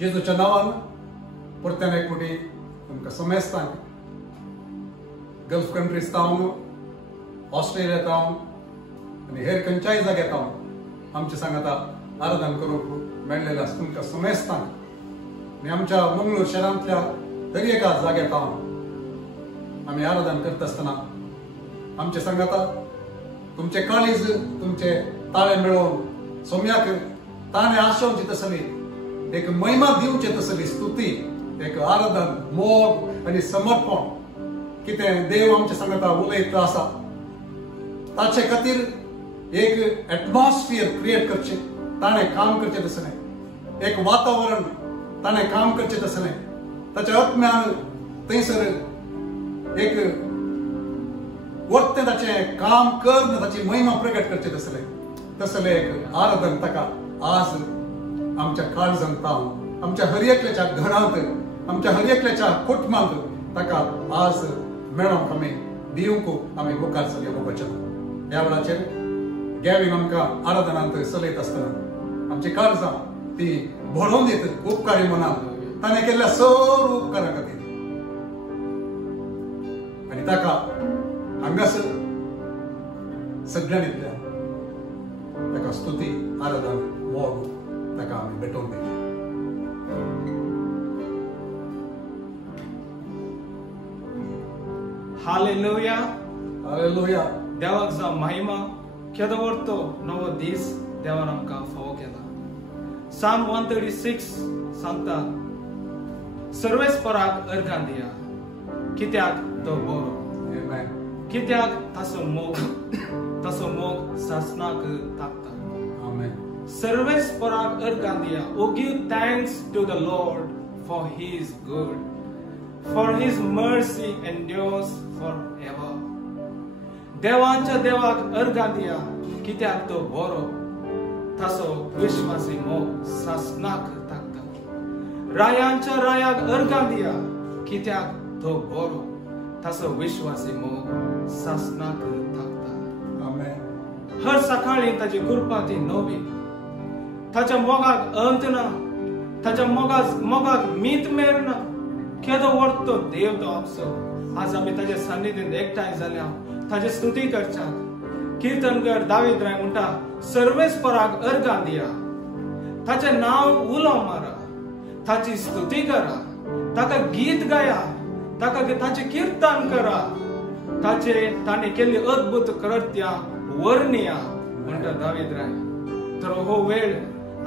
जेजूच्या नावान परत्यान एकवटी तुमकां समेस्तांक गल्फ कंट्रीज तावन ऑस्ट्रेलिया तावन आनी हेर खंयच्याय जाग्यार तावन आमचे सांगाता आराधन करूंक मेळ्ळेलें आसा तुमकां समेस्तांक आनी आमच्या मंगळूर शहरांतल्या दर एका जाग्यार तावन आमी आराधन करता आसतना आमचे सांगाता तुमचे काळीज तुमचे ताळे मेळोवन सोम्याक ताणे आशोवची तसली एक महिमा दिवचे तसली स्तुती एक आराधन मोग आनी समर्पण कितें देव आमच्या सांगाता उलयता आसा ताचे खातीर एक एटमॉस्फियर क्रिएट करचें ताणें काम करचें तसलें एक वातावरण ताणें काम करचें तसलें ताच्या आत्म्यान थंयसर एक वरतें ताचें काम करन ताची महिमा प्रगट करचें तसलें एक आराधन ताका आज आमच्या काळजांत तावन आमच्या हर एकल्याच्या घरांत आमच्या हर एकल्याच्या कुटुंबांत ताका आज मेळोवंक आमी दिवंक आमी मुखार चलया वचन ह्या वेळाचेर गॅवीन आमकां आराधनांत चलयत आसतना आमची काळजां ती भरोवन दित उपकारी मनान ताणें केल्ल्या सर्व उपकारां खातीर आनी ताका हांगासर सगळ्यांनीतल्या ताका स्तुती आराधन मोग ताका आमी भेटोवन दिता हालेलुया हालेलुया देवाक जा महिमा केदो वर्तो नवो दीस देवान आमकां फावो केला साम 136 सांगता सर्वेस्पराक अर्घां दिया कित्याक तो बरो कित्याक ताचो मोग सासनाक ताकता सर्वेस्पराक अर्घां दिया O give thanks to the lord for his good for his mercy endures forever. देवांच्या देवाक अर्घां दिया कित्याक तो बरो ताचो विश्वासी मोग सासनाक ताकता रायांच्या रायाक अर्घां दिया कित्याक तो बरो ताचो विश्वासी मोग सासनाक ताकता आमेन हर सकाळी ताची कृपा ती नवी ताच्या मोगाक अंत ना ताच्या मोगाक मीत मेर ना केदो वर्तो देव तो आमचो आज आमी ताच्या सान्निध्यात एकठांय जाल्या ताची स्तुती करच्यात कीर्तनकार दावीद राय म्हणटा सर्वेस्पराक अर्घां दिया ताचे नाव उलो मारा ताची स्तुती करा ताका गीत गाया ताचे कीर्तन करा ताणे केल्ली अद्भुत कृत्यां वर्णिया म्हणटा दावीद राय तर हो वेळ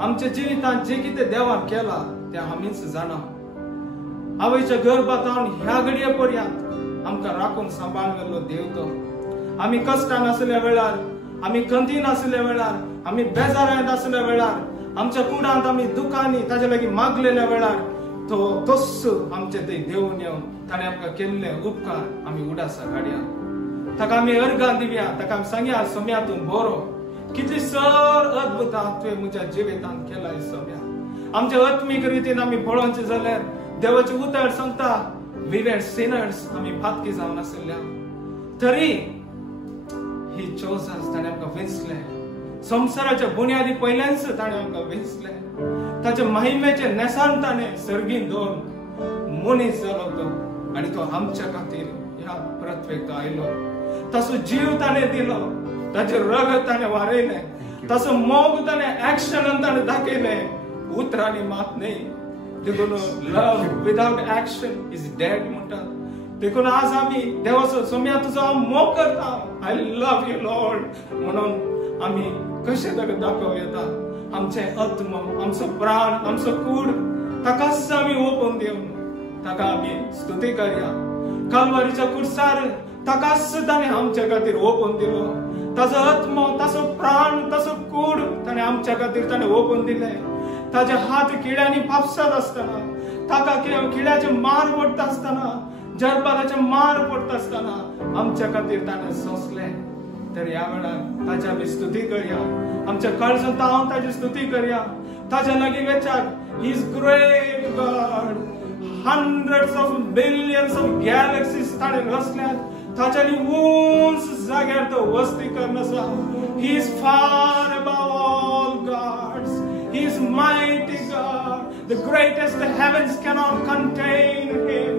आमच्या जिवितांत जे कितें देवान केला ते आमीच जाणा आवयच्या गर्भांत ह्या घडये पर्यंत आमकां राखून सांबाळलेलो देव तो आमी कश्टान आसल्या वेळार आमी खंतीन आसल्या वेळार आमी बेजारांत आसल्या वेळार आमच्या कुडांत आमी दुखांनी ताचे लागीं मागलेल्या वेळार तो तोच आमचे थंय देवून येवन ताणें आमकां केल्ले उपकार आमी उडासा काडया ताका आमी अर्घां दिवया ताका आमी सांगया सोम्या तूं बरो कितली सर अद्भुतां तुवें म्हज्या जिवितांत केलाय सोम्या आमच्या आत्मीक रितीन आमी पळोवचें जाल्यार देवाचे उतर सांगता we were sinners आमी फातकी जावन आसल्या तरी he chose us ताणे आमकां वेंचले संसाराच्या बुन्यादी पयल्यानच ताणे आमकां वेंचले ताच्या महिमेचे नेसान ताणे सर्गीन दोन मनीस जालो तो आनी तो आमच्या खातीर ह्या पृथ्वेक तो आयलो ताचो जीव ताणे दिलो ताचे रगत ताणे वारयले ताचो मोग ताणे एक्शनान ताणे दाखयले उतरांनी मात न्ही देखून लव विदाउट एक्शन इज डेड म्हणटात देखून आज आमी देवाचो सोम्या तुजो हांव मोग करता आय लव यू लॉर्ड म्हणून आमी कशें ताका दाखोव येता आमचे आत्म आमचो प्राण आमचो कूड ताकाच आमी ओपून दिवन ताका आमी स्तुती करया कालवारीच्या कुर्सार ताकाच ताणें आमच्या खातीर ओपून दिलो ताचो आत्म ताचो प्राण ताचो कूड ताणें आमच्या खातीर ताणें ओपून दिले ताचे हात किड्यांनी फापसात असताना ताका किड्याचे मार पडटा असताना जरपालाचे मार पडटा असताना आमच्या खातीर ताणें सोंसले तर ह्या वेळार ताची आमी स्तुती करया आमच्या काळजांत हांव ताची स्तुती करया ताच्या लागीं वेचाक he is great God hundreds of billions of galaxies ताणें रचल्यात ताच्यानी उंच जाग्यार तो वस्ती करनासा he is far above all gods he is mighty God The greatest heavens cannot contain him.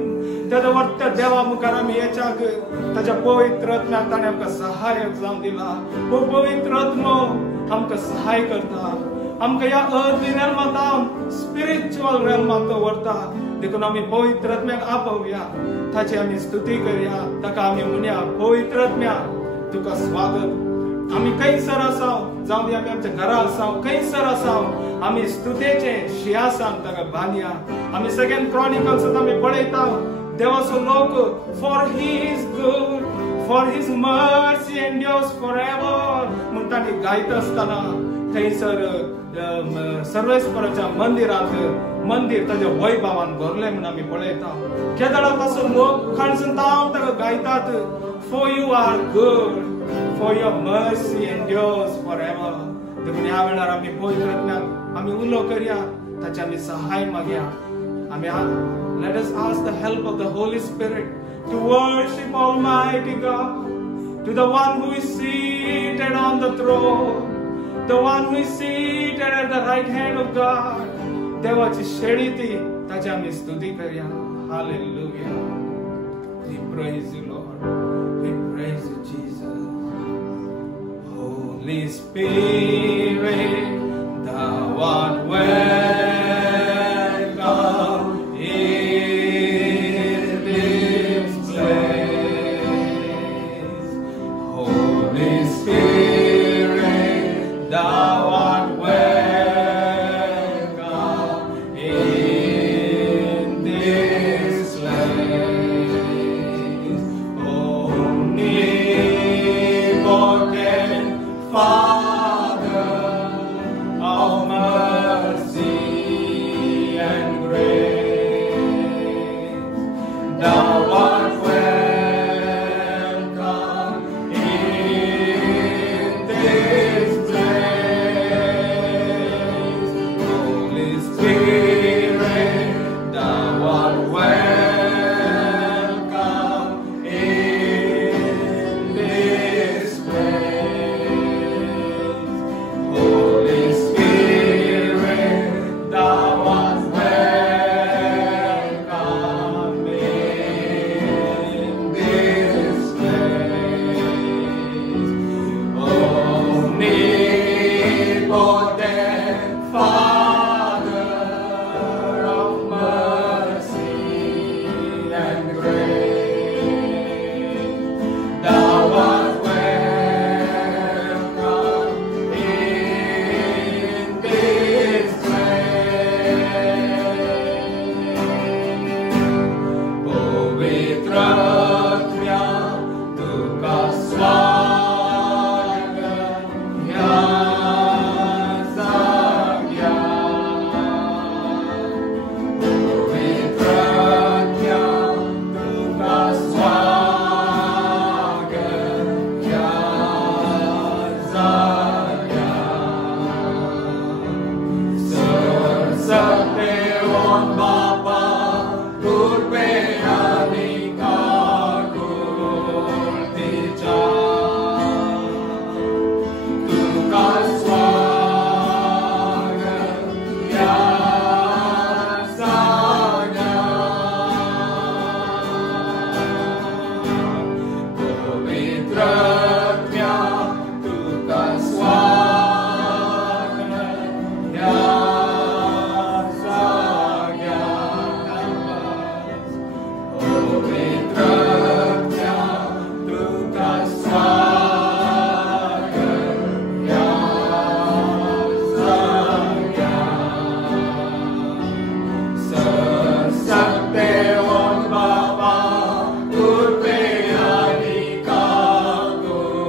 त्याच्यावर देवा मुखार आम्ही याच्याक ताच्या पवित्र आत्म्याक ताणें आमकां सहाय्यक जावन दिला. हो पवित्र आत्मो आमकां सहाय करता, आमकां ह्या अर्थली रेल्मांत स्पिरिच्युअल रेल्मांत तो व्हरता. देखून आमी पवित्र आत्म्याक आपवया, ताची आमी स्तुती करया, ताका आमी म्हणया पवित्र आत्म्या तुका स्वागत. आमी खंयसर आसाव, जावं दी आमी आमच्या घरा आसाव, खंयसर आसाव, आमी स्तुतेचे शियासान ताका बांदया. आमी सेकंड क्रॉनिकल्सांत आमी पळयता देवाचो लोक, for he is good, for his mercy endures forever म्हूण तांणी गायता आसतना थंयसर सर्वेस्पराच्या मंदिर ताच्या वैभवान भरले म्हूण आमी पळयता. केदारा ताचो लोक खणसुंताव ताका गायतात, for you are good, for your mercy endures forever. देखून ह्या वेळार आमी पवित्र आत्म्याक आमी उलो करया, ताचे आमी सहाय मागया. आमी let us ask the help of the Holy Spirit to worship Almighty God, to the one who is seated on the throne, the one who is seated at the right hand of God. देवाची शेळी ती, ताची आमी स्तुती करया. Hallelujah. We praise you, Lord. We praise you, Jesus. Holy Spirit, thou art welcome in this place. Holy Spirit, thou art welcome in this place. Omnipotent Father of mercy and grace, thou art welcome in this place. Holy Spirit, thou art welcome in this place. Holy Spirit, thou art welcome in this place. Omnipotent Father of mercy and grace, thou art welcome in this place. Povitratmya tuka स्वागत या सख्या. Povitratmya tuka स्वागत या सख्या. Săteon Baba, curpe anica curtica, tuca स्वागत या सख्या. Povitratmya tuca स्वागत या सख्या. Povitratmya tuca स्वागत या सख्या. Săteon Baba, curpe anica curtica,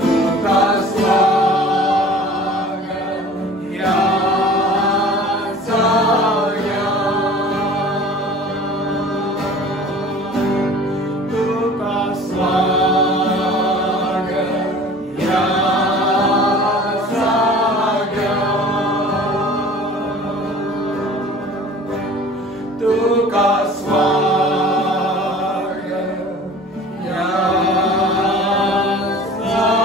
tuca स्वागत या सख्या. Tuca स्वागत या सख्या. Tuca स्वागत या सख्या.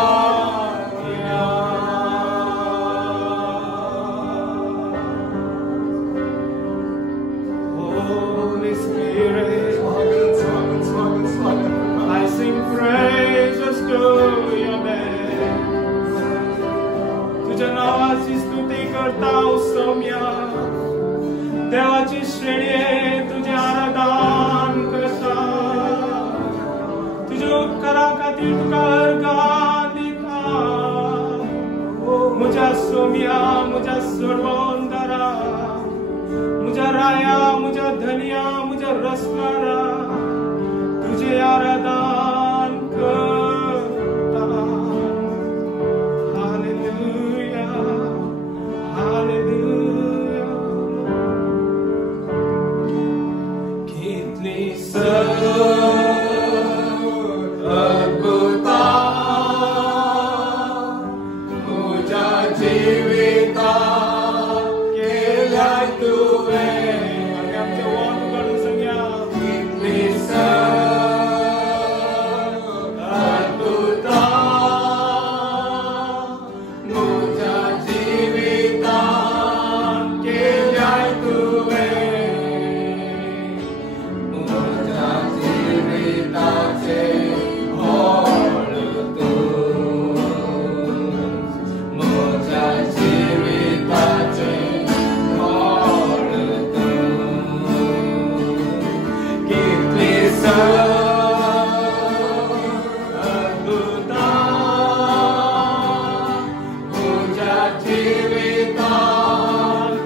देवाची श्रेणी तुझे आराधन करता तुझे उपकारा खातीर तुका अर्घ दिता म्हज्या सोम्या म्हज्या सर्वोंदारा म्हज्या राया म्हज्या धनिया म्हज्या रसकारा तुझे आराधन करता हालेलुया हालेलुया कितली अद्भुता तुझ्या जीविता केल्याय तुवें आमी आमचे वोट काडून सांगया कितली अद्भुता तुझ्या जिवितान केल्याय तुवें तुझ्या जिविताचे व्हड तूं म्हज्या जिविताचे व्हड तूं कितली अद्भुता तुझ्या जिवितान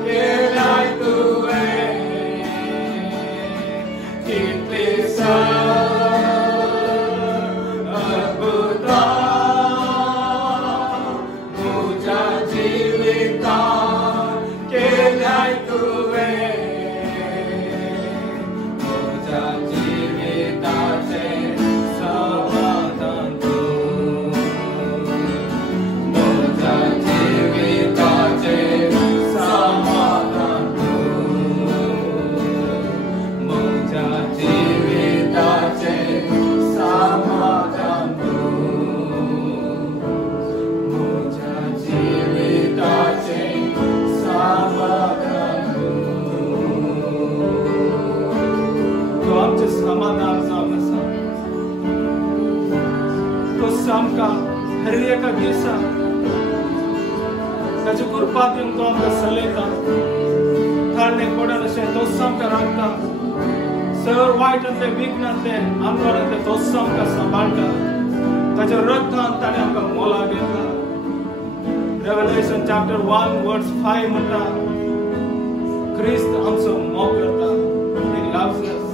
केल्याय तुवें कितली अद्भुता तुझ्या जिवितान केल्याय तुवें तुझ्या जिविताचे समाधान तूं तुझ्या जिविताचे समाधान तूं तुझ्या जिविताचे समाधान तूं तुझ्या जिविताचे समाधान तो आमचे समाधान जावन आसा तो सामका हर एका दिसा ताची कृपा दिवन तो आमकां चलयता थारणे कोडन अशें तो सामका राखता सर वायटांतले विघ्नांतले आमदारांतले तो सामका सांबाळटा ताच्या रक्तान ताणें आमकां मोलाक घेतला रेवलेशन चॅप्टर 1 वर्स 5 म्हणटा क्रिस्त आमचो मोग करता he loves us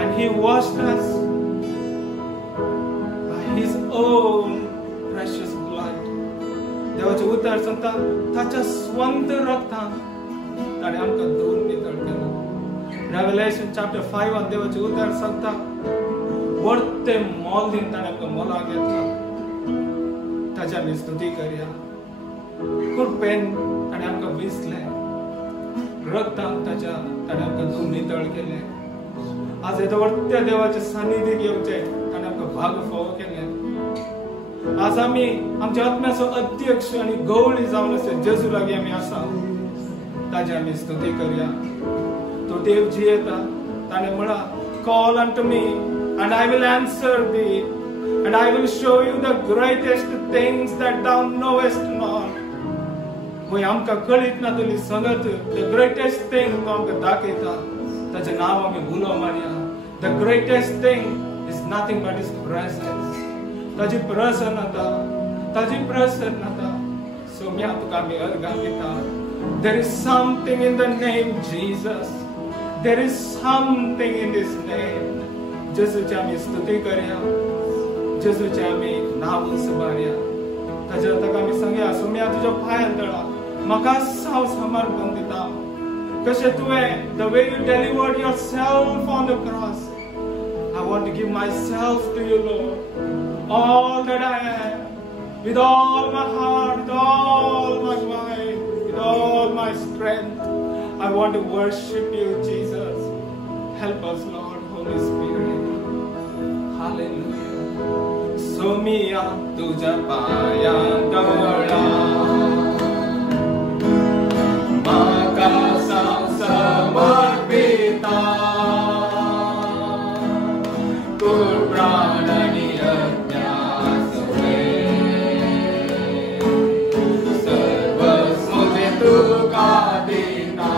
and he washed us by his own precious blood देवाचे उतर सांगता ताच्या स्वंत रक्तान ताणें आमकां धुवन नितळ केला रेवलेशन चॅप्टर 5 आणि देवाचे उतर सांगता वर्ते मोल दिन ताणें आमकां मोलाक घेतला ताची आमी स्तुती करया कृपेन ताणें आमकां विसलें रक्तान ताच्या ताणें आमकां धुवन नितळ केलें आज येदो वर्त्या देवाचे सान्निध्यात येवचें ताणें आमकां भाग फावो केलें आज आमी आमच्या आत्म्याचो अध्यक्ष आनी गवळी जावन अशें जेजू लागीं आमी आसा ताची आमी स्तुती करया तो देव जियेता ताणें म्हणला call unto me and I will answer thee and I will show you the greatest things that thou knowest not खंय आमकां कळीत ना तरी सगळ्यात the greatest thing तो आमकां दाखयता ताचें नांव आमी उलो मारया the greatest thing is nothing but his presence ताची प्रसन्नता सोम्या तुका आमी अर्घां दिता there is something in the name Jesus there is something in this name जेजूची आमी स्तुती करया जेजूचें आमी नांव उंचबारया ताच्या ताका आमी सांगया सोम्या तुज्या पांयां तळा म्हाका हांव समर्पण दिता कशें तुवें the way you delivered yourself on the cross I want to give myself to you Lord all that I am with all my heart with all my mind with all my strength I want to worship you Jesus help us Lord Holy Spirit hallelujah सोमिया तुझ्या पायां तळा म्हाका समर्पिता तूं प्राण आनी अज्ञास सर्वस्व तुका दिता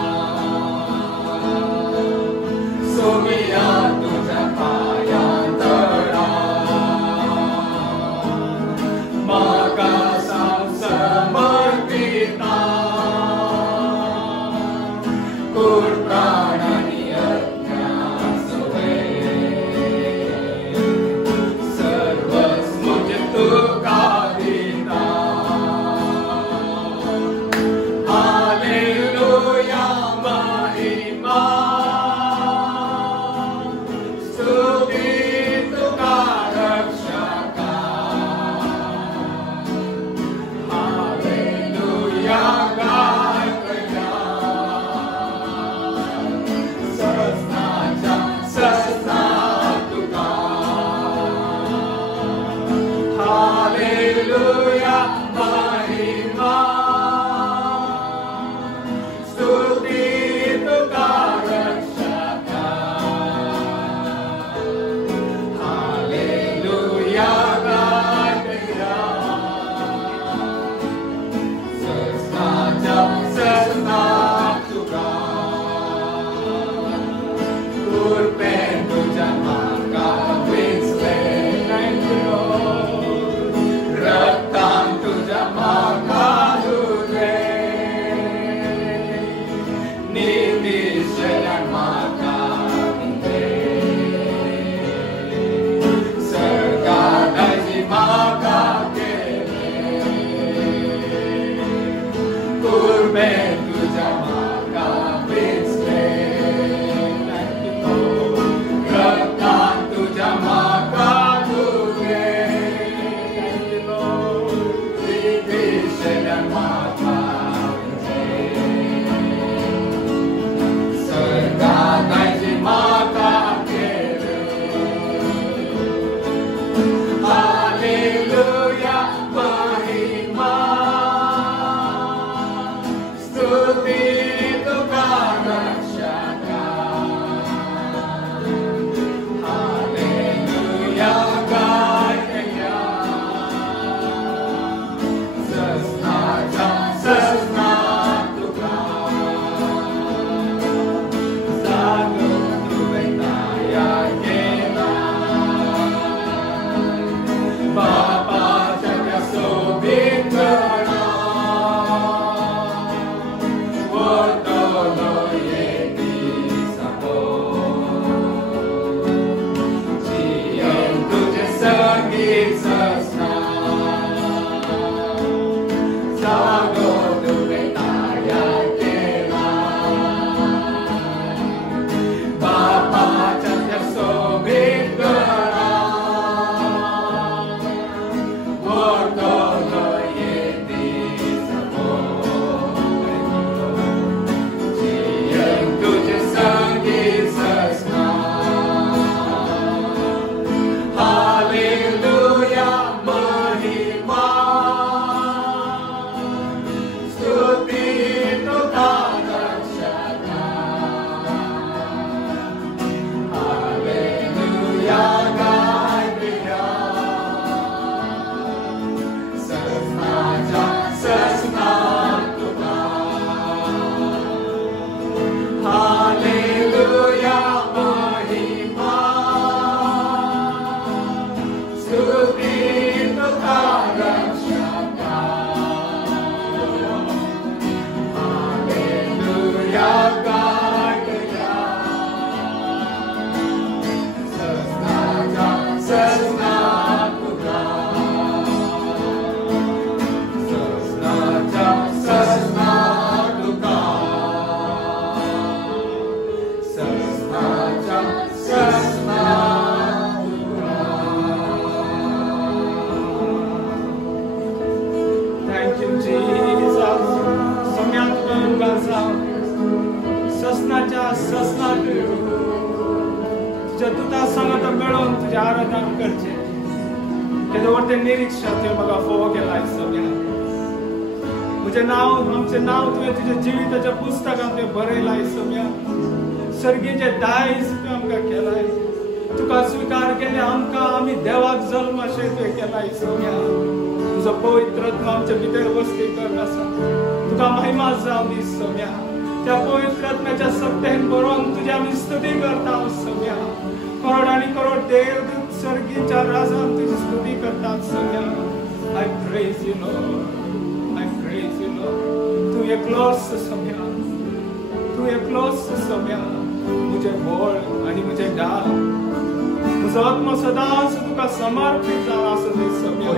तू तुवें क्लोज सोम्या मुझे बोळ आणि मुझे डाळ म्हजो आत्मा सदांच तुका समर्पित आसूं दी सोम्या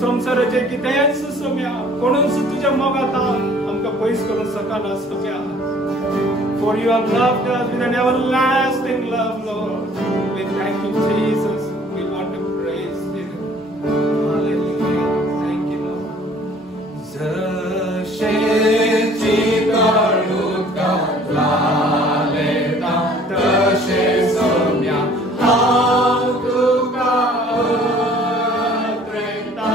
संवसाराचे कितेंच सोम्या कोणूच तुज्या मोगातान आमकां पयस करूंक शकना Saumya For you have loved us with an everlasting love, Lord. We thank you, Jesus. We want to praise you. Hallelujah. Thank you, Lord. Zashechi karutka laleta tashe somya hautuka atreta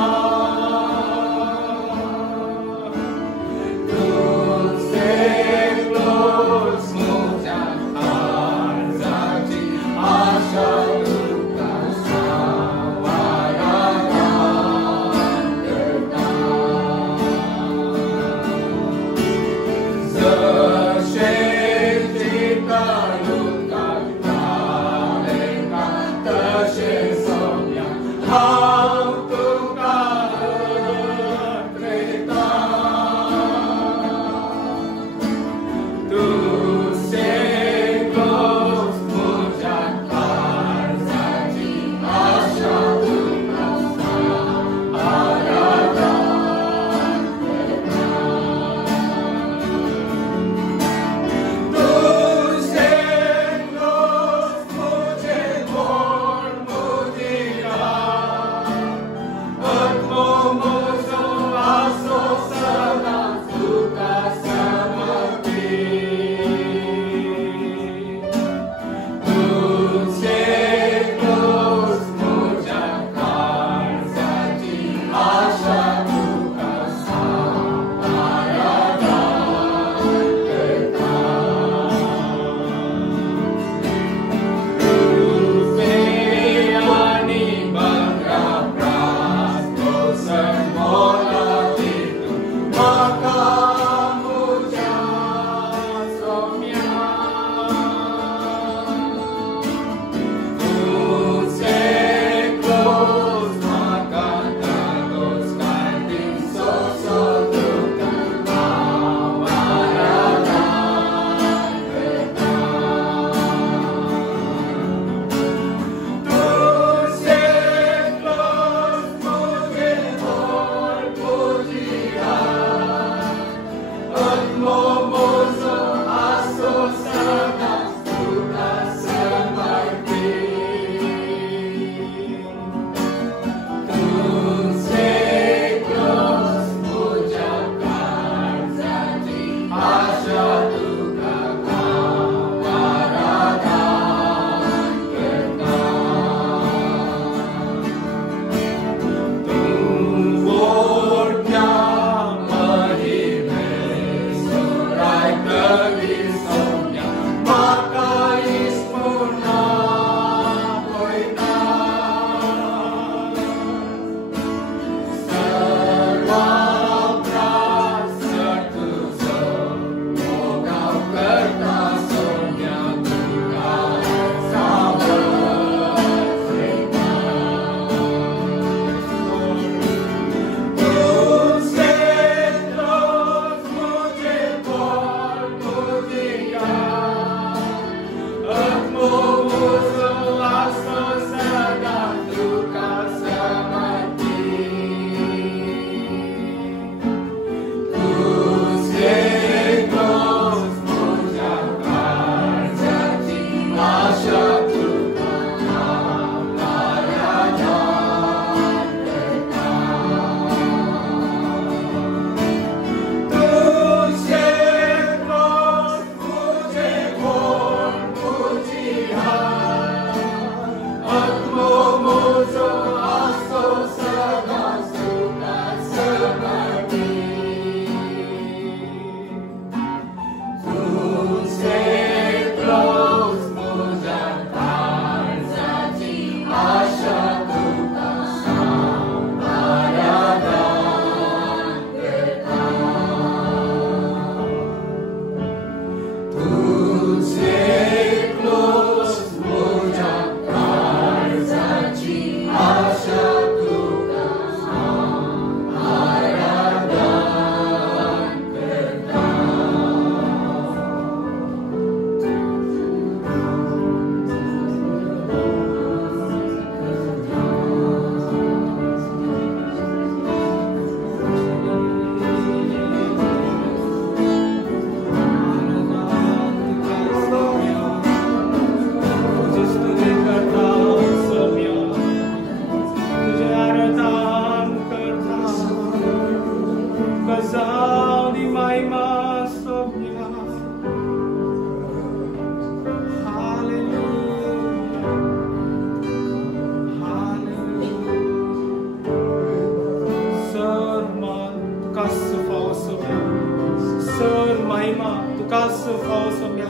फावो सोम्या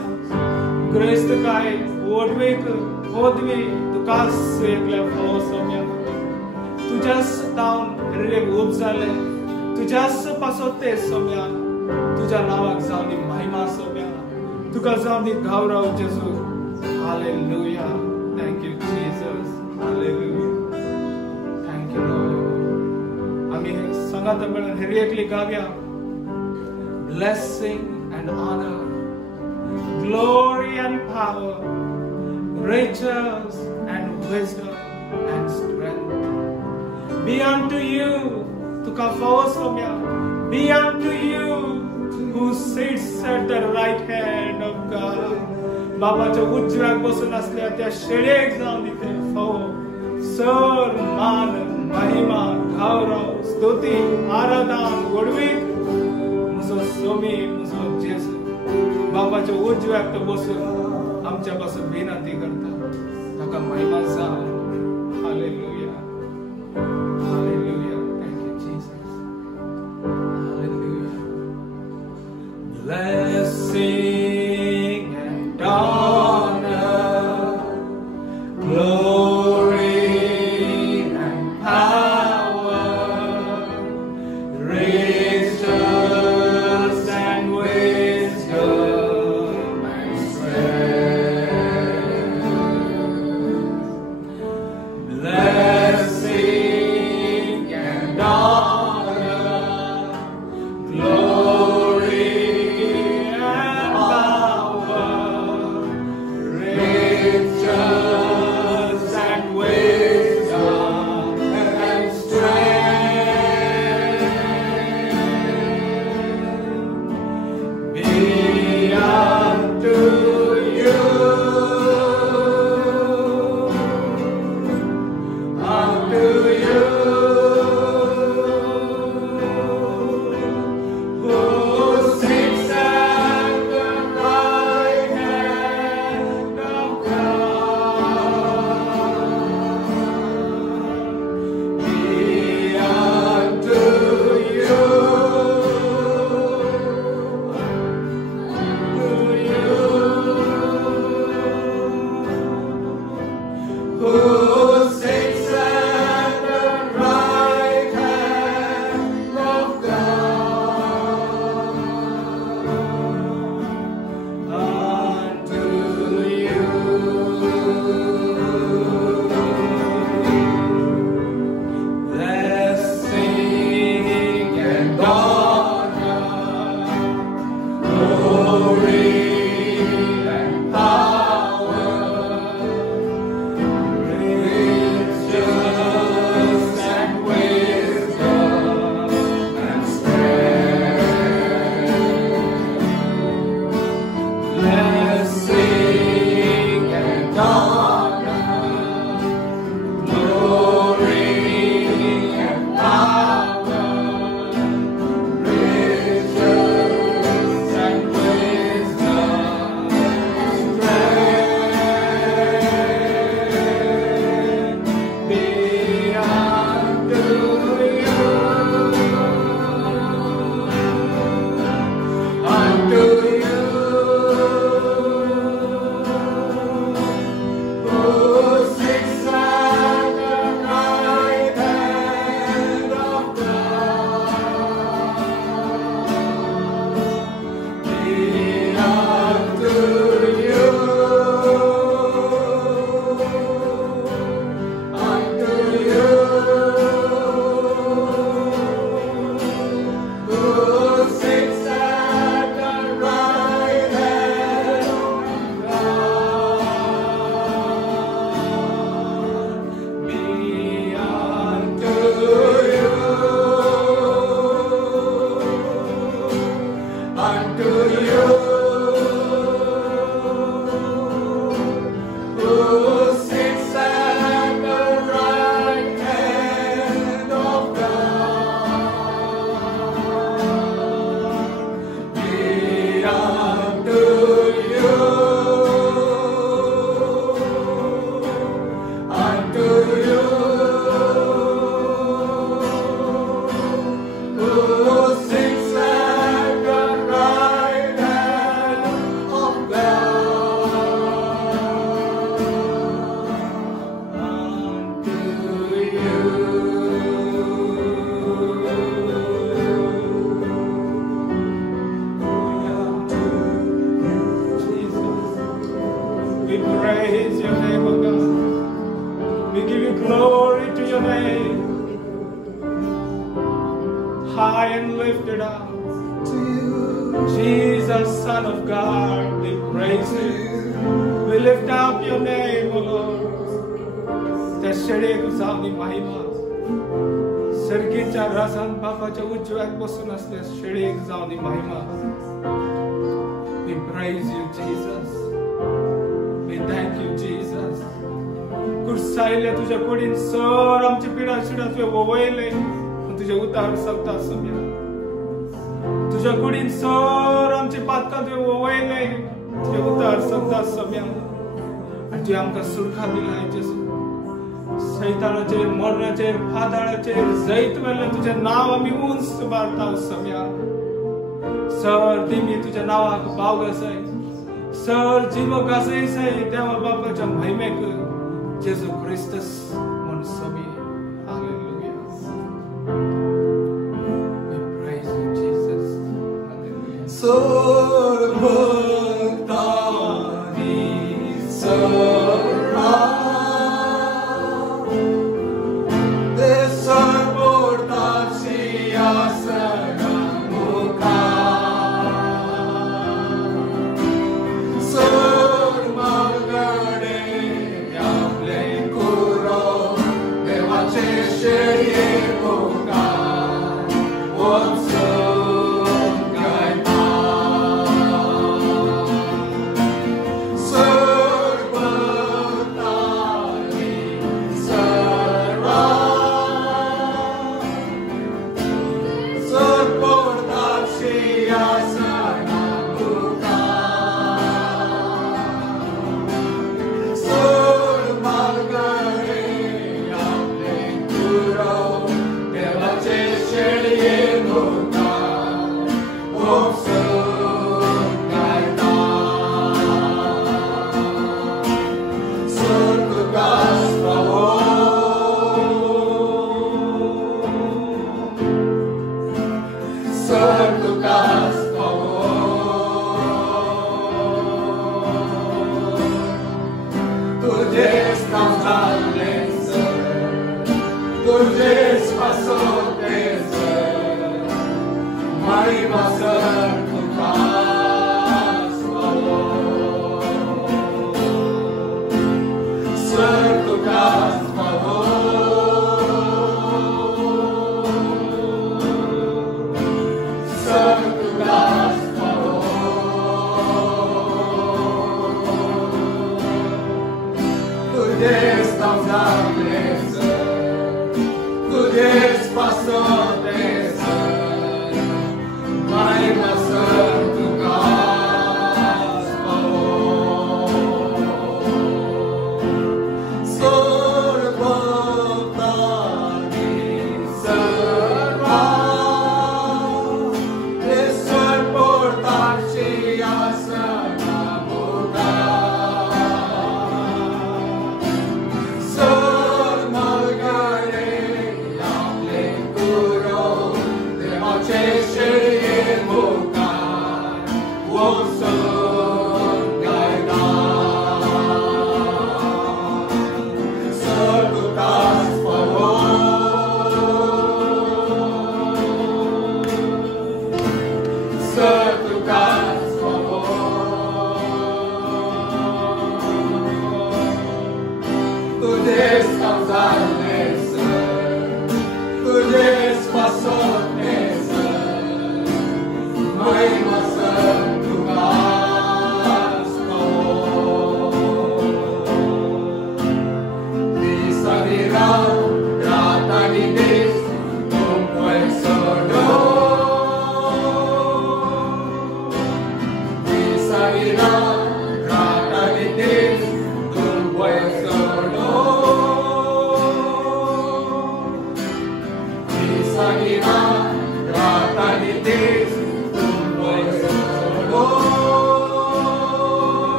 ग्रेस्त काय ओडवेक होदवी तुकास एकल्या फावो सोम्या तुझ्यास दावन रेग उब जाले तुझ्यास पासोते सोम्या तुझ्या नावाक जावनी महिमा सोम्या तुका जावनी गौरव जेजू hallelujah thank you Jesus hallelujah thank you Lord आम्ही संगात मिळून हिरियकली गाव्या blessing and honor glory and power riches and wisdom and strength be unto you tuka fawosomya be unto you who sits at the right hand of God बाबाच्या उजव्याक बसून असल्या त्या शेळेक जाऊन इथे फावो sir मान महिमा गौरव स्तुती आराधन गोडवीक मुझो सोमी मुझो जेसू बाबाच्या उजव्याक बसून आमच्या पासून विनंती करता ताका महिमा जाव hallelujah hallelujah thank you Jesus hallelujah blessing and honor glory and power riches and wisdom and strength. praise your name, O God. We give you glory to your name. High and lifted up. Jesus, Son of God, we praise you. We lift up your name, O Lord. त्या शेळेची महिमा सरकीच्या रासान बापाच्या उजव्यात बसून असल्या शेळेक जावनी महिमा. We praise you, Jesus. We thank you, Jesus. कुर्सायले तुझ्या codeine sir आमची पिडा शिडा तुझे ववयले तुझे उतार सवता सम्या. तुझ्या कोडीन सर आमची पातका तुझे ववयले तुझे उतार सवता सम्या. आणि तू आमका सुरखा दिलाय जेसू. सैतानाचेर मरणाचेर फादाळाचेर जैत वेल्ले तुझे नाव आम्ही उंच बारताव सम्या. सर दिमी तुझ्या नावाक बावगसाय. सर जीव गासैसाय देवा बापाच्या महिमेक जेजू ख्रिस्तस म्हण समी. Hallelujah. We praise you, Jesus. Hallelujah. सर्वभक्तांनी सर्वा ते सर्वोर्ताची आसन मुखा सर्वगणे आपले कुरो देवा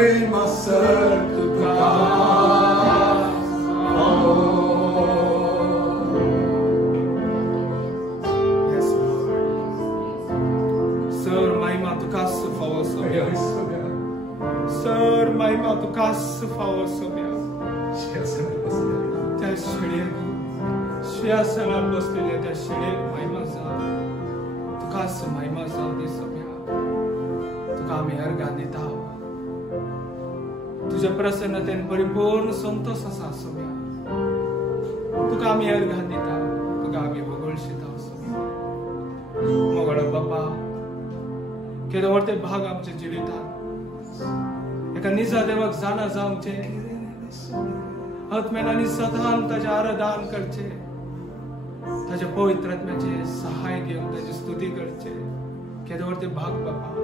सर तुका सर महिमा तुकाच फावो सोम्या सर महिमा तुकाच फावो सोम्या त्या शिडेक सिंहासनार बसलेल्या त्या शिडेक महिमा जाव तुकाच महिमा जाव दी सोम्या तुका आमी अर्घां दिता तुझ्या प्रसन्नतेन परिपूर्ण संतोष आसा सोम्या तुका आमी अर्घां दिता तुका आमी वगळशिता सोम्या मोगडो बापा केदो व्हडते भाग आमच्या जिवितांत एका निजा देवाक जाणा जावचे आत्म्यान सदां ताचे आराधन करचे ताच्या पवित्र आत्म्याचे सहाय घेवन ताची स्तुती करचे केदो व्हडते भाग बापा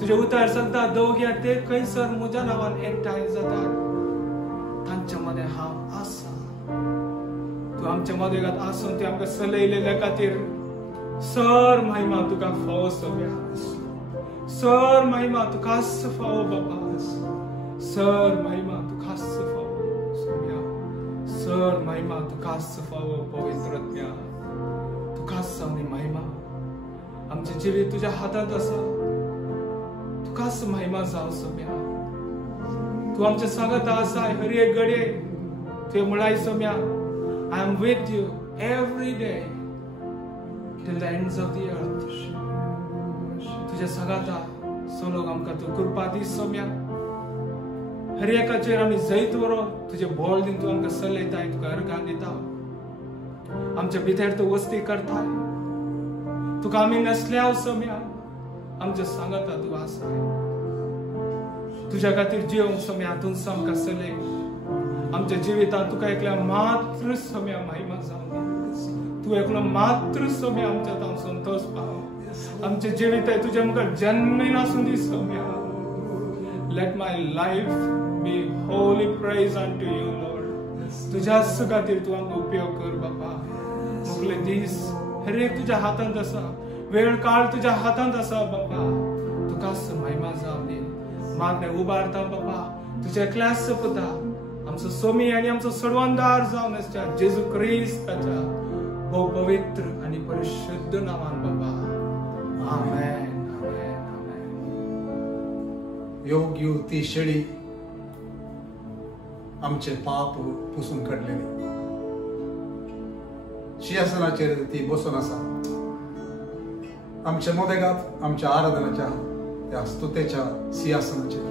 तुझे उतर सांगता दोघे ते खंयसर म्हज्या नांवान एकठांय जातात तांच्या मदें हांव आसा तूं आमच्या मदें आसून ते आमकां चलयलेल्या खातीर सर महिमा तुका फावो सोम्या सर महिमा तुकाच फावो बापा सर महिमा तुकाच फावो सोम्या सर महिमा तुकाच फावो पवित्र आत्म्या तुकाच आमी महिमा आमचे जिवीत तुज्या हातांत आसा तुकाच महिमा जाव सोम्या तू आमच्या सांगता आसा हर एक घडये तुवें म्हळाय सोम्या I am with you every day till the ends of the earth तुझ्या सगाता सोलोक आमकां तू कृपा दी सोम्या हर एकाचेर आमी जैत व्हरून तुजे बोळ दिन तू आमकां चलयताय तुका अर्घां दिता आमच्या भितर तू वस्ती करताय तुका आमी नसल्या सोम्या आमच्या सांगता तू आसाय तुझ्या खातीर जिवंक सोम्या हातून आमकां चलय आमच्या जिवितांत तुका एकल्या मात्र सोम्या महिमा जावं तू एकलो मात्र सोम्या आमच्या हांव संतोष पाव आमचे जिवीत आहे तुझ्या मुखार जन्मेन आसून दी सोम्या let my life be holy praise unto you Lord तुझ्याच खातीर तू आमकां उपयोग कर बापा मुगले दीस हर एक तुझ्या हातांत आसा वेळ काळ तुझ्या हातांत आसा बापा तुकाच महिमा जावं दी मागणे उबारता बापा तुझ्या एकल्याच पुता आमचो सोमी आनी आमचो सोडवणदार जावन आसच्या जेजू क्रिस्ताच्या बहु पवित्र आणि परिशुद्ध नावान बाबा आमेन आमेन आमेन योग्य ती शेळी आमचे पाप पुसून काडलेली सिंहासनाचेर ती बसून आसा आमच्या मोदेगांत आमच्या आराधनाच्या त्या स्तुतेच्या सिंहासनाचेर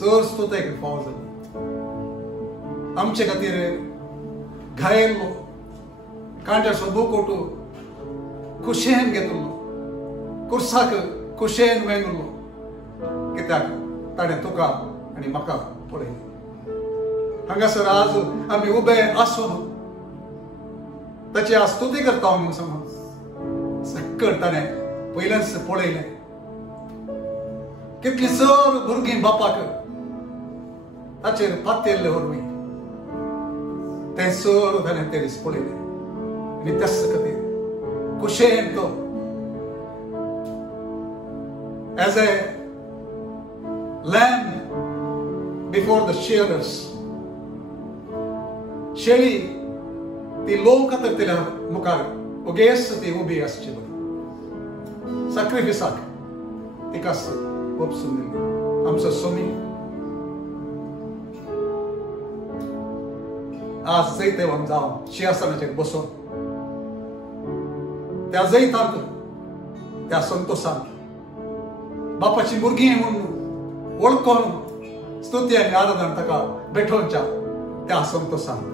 सर स्तुतेक फावो जालो आमचे खातीर घायल्लो कांट्याचो बोकोटो कुशेन घेतलो कुर्साक कुशेन वेंगलो कित्याक ताणें तुका आनी म्हाका पळयलें हांगासर आज आमी उबे आसून ताची आज स्तुती करता म्हणून समज सक्कड ताणें पयलेंच पळयलें कितलीं सर भुरगीं बापाक ताचेर पातेल्ले वरवीं तें सर ताणें ते दीस पळयलें आनी त्याच खातीर कुशेन तो as a lamb before the shearers शेळी ती लोक कातरतेल्या मुखार ओगेस ती उबी आसची बरी सॅक्रिफिसाक तिकाच वपसून दिली आमचो सोमी आज जैतेवन जावन सिंहासनाचेर बसून त्या जैतांत त्या संतोषांत बापाची भुरगीं म्हणून वळखून स्तुती आनी आराधन ताका भेटोवच्या त्या संतोषांत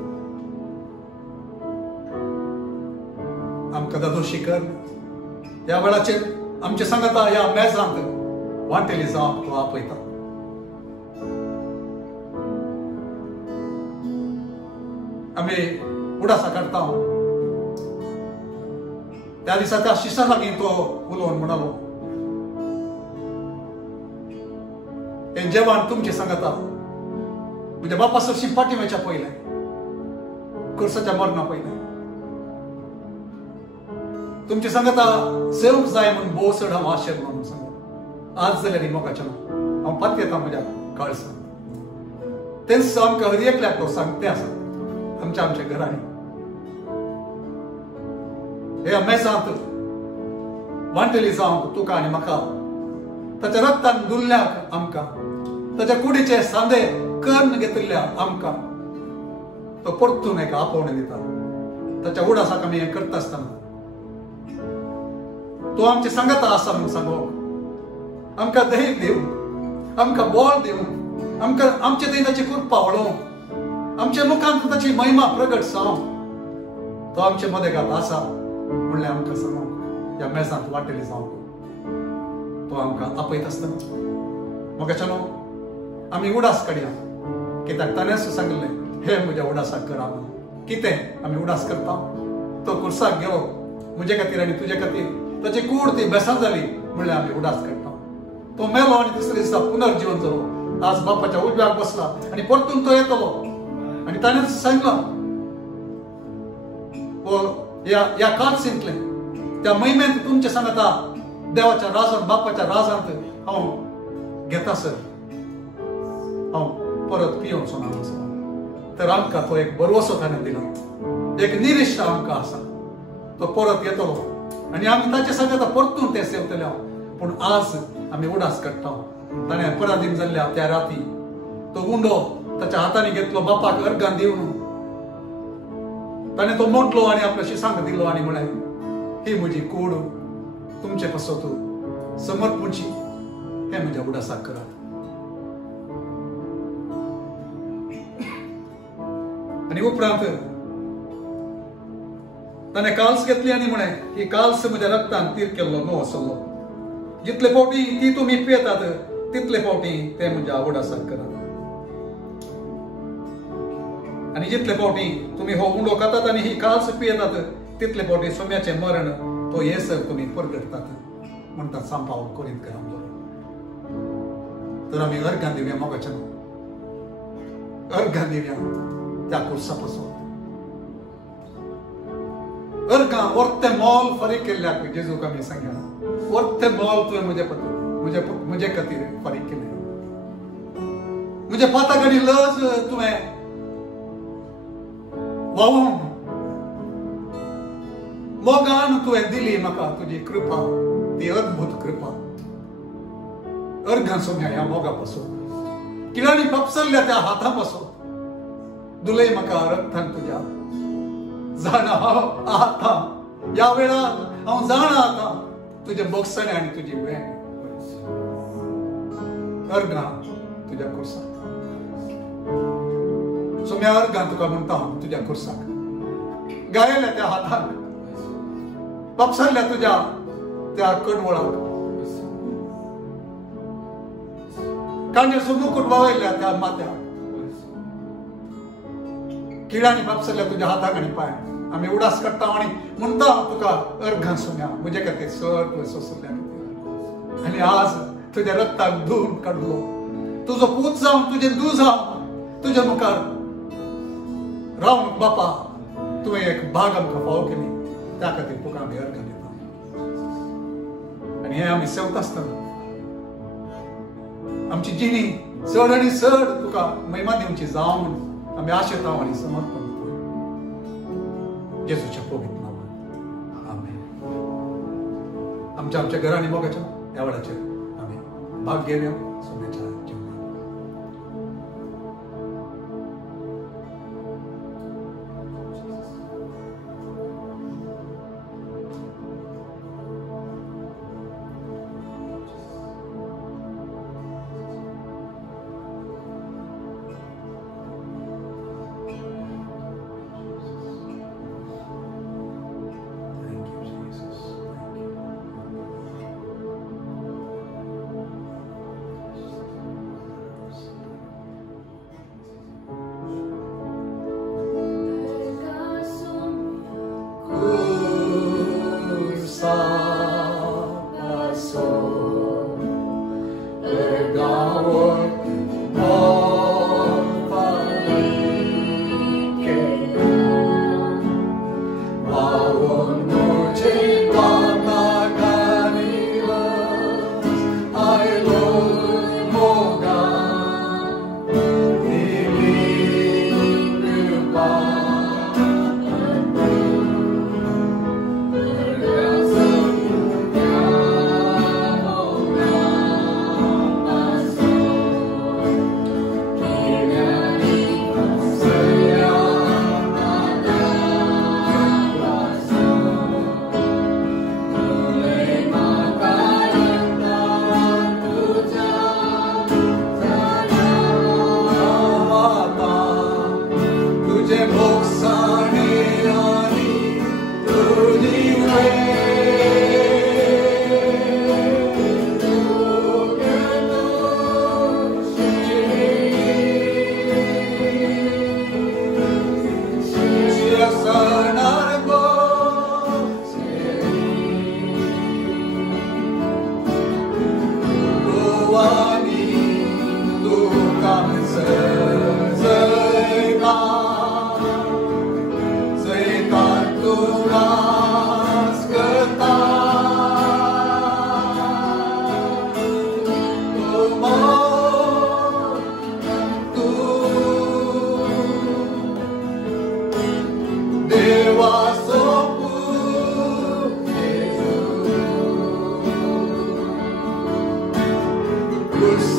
आमकां दादोशी कर ह्या वेळाचेर आमचे सांगता ह्या मेजांत वांटेली जावंक तूं आपयता आमी उडासा काडटा त्या दिसा त्या शिशा लागीं तो उलोवन म्हणलो हें जेवण तुमचें सांगता म्हज्या बापा सरशी पाठिंब्याच्या पयलें कुर्साच्या मरणा पयलें तुमचें सांगता सेवक जाय म्हणून बोसड हांव आशिल्लो म्हणून सांगता आज जाल्यार मोगाच्या हांव पात येता म्हज्या कळसां तेच आमकां हर एकल्याक सांगते आसा आमच्या आमच्या घरांनी हे मेसांत वांटली जावंक तुका आनी म्हाका ताच्या रक्तान दुल्ल्याक आमकां ताच्या कुडीचे सांदे कर्ण घेतिल्ल्या आमकां तो परतून एक आपोवणें दिता ताच्या उडासाक आमी हें करता आसतना तो आमचे सांगता आसा म्हूण सांगोवंक आमकां धैर्य दिवंक आमकां बळ दिवंक आमकां आमचे थंय ताची कृपा वळोवंक आमच्या मुखांत ताची महिमा प्रगट जावंक तो आमचे मदेगांत आसा म्हणल्यार आमकां सांगोवंक ह्या मेजांत वांटेली जावंक तो आमकां आपयत आसतना मोगाच्यानो आमी उडास काडया कित्याक ताणेंच सांगलें हे म्हज्या उडासाक करा म्हणून कितें आमी उडास करता तो कुर्साक घेवप म्हजे खातीर आनी तुजे खातीर ताची कूड ती बेसां जाली म्हणल्यार आमी उडास करता तो मेलो आनी तिसरे दिसा पुनर्जीवन जालो आज बापाच्या उजव्याक बसला आनी परतून तो येतलो आनी ताणें सांगलां ह्या काळसींतलें त्या महिमेंत तुमचे सांगता देवाच्या राजांत बापाच्या राजांत हांव घेता सर हांव परत पियोवचो ना तर आमकां तो एक भरवसो ताणें दिला एक निरीश्ट आमकां आसा तो परत येतलो आनी आमी ताचे सांगता परतून ते सेवतले पूण आज आमी उडास काडटा ताणें पराधीन जाल्ल्या त्या राती तो उंडो ताच्या हातांनी घेतलो बापाक अर्गां दिवन ताणें तो मोडलो आनी आपल्या शिसांक दिलो आनी म्हळें ही म्हजी कूड तुमचे पासत समर्पूची हे म्हज्या उडासाक करात आनी उपरांत ताणें काल्स घेतली आनी म्हळें ही काल्स म्हज्या रक्तान तीर केल्लो न्हू आसलो जितले फावटी ती तुमी पियेतात तितले फावटी ते म्हज्या उडासाक करात आनी जितले फावटी तुमी हो उंडो खातात आनी ही काल्स पियेतात तितले फावटी सोम्याचें मरण तो येसर तुमी परगडतात म्हणटा सांपाव करीत करा तर आमी अर्गां दिवया मोगाच्या अर्गां दिवया त्या कुर्सा पासून अर्गां वर्तें मोल फारीक केल्ल्याक जेजूक आमी सांगया वर्तें मोल तुवें म्हजे खातीर फारीक केलें म्हज्या पाताक आनी लज तुवें व्हांवून मोगान तुवें दिली म्हाका तुजी कृपा ती अद्भुत कृपा अर्गां सोम्या ह्या मोगा पासून किडांनी पापसल्ल्या त्या हाता पासून दुलय म्हाका रक्तान तुज्या जाणा हांव आता ह्या वेळार हांव जाणा आता तुजे बोगसणे आनी तुजी वेण अर्गां तुज्या कुर्साक सोम्या अर्गां तुका म्हणटा हांव तुज्या कुर्साक गायल्या त्या हाताक पापसल्ल्या तुज्या त्या कडवळाक कांडेचो मुकुट वावयल्या त्या माथ्याक किडांनी पापसल्ल्या तुज्या हाताक आनी पांयाक आमी उडास काडटा आनी म्हणटा तुका अर्गां सोम्या म्हजे खातीर सर तुवें सोंसल्या खातीर आनी आज तुज्या रक्ताक धुवन काडलो तुजो पूत जावन तुजें दूज जावन तुज्या मुखार रावन बापा तुवें एक भाग आमकां फावो केली त्या खातीर तुका आमी अर्गां दिता आनी हें आमी सेवता आसतना आमची जिणी चड आनी चड तुका महिमा दिवची जावं म्हणून आमी आशेता आनी समर्पण जेजूच्या पवित्र नांवान आमेन आमच्या घरांनी मोगाच्या ह्या वेळाचेर आमी भाग घेवया सोम्याच्या जिवनांत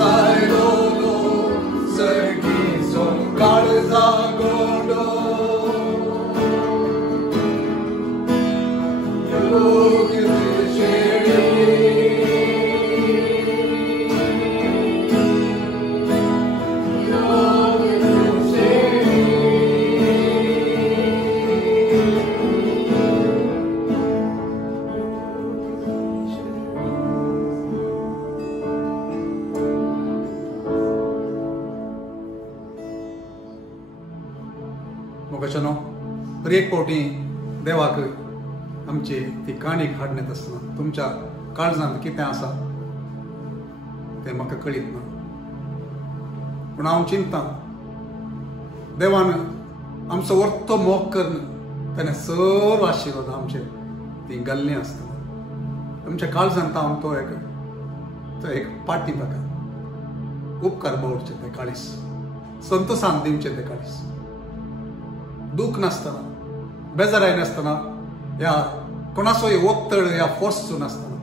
सायलो सर्गी काळजा गोडो योग्य मोगाच्यानो हर एक फावटी देवाक आमची ती काणी हाडण्यात आसतना तुमच्या काळजांत कितें आसा तें म्हाका कळीत ना, पूण हांव चिंततां देवान आमचो वर्तो मोग करन ताणें सर्व आशिर्वाद आमचे ती घाल्लीं आसतना आमच्या काळजांत हांव तो एक पाटी ताका उपकार बावडचे तें काळीस संतोशान दिवचें तें काळीस दुख नासतना बेजाराय नासतना ह्या कोणाचोय वक्तड ह्या फोर्स नासतना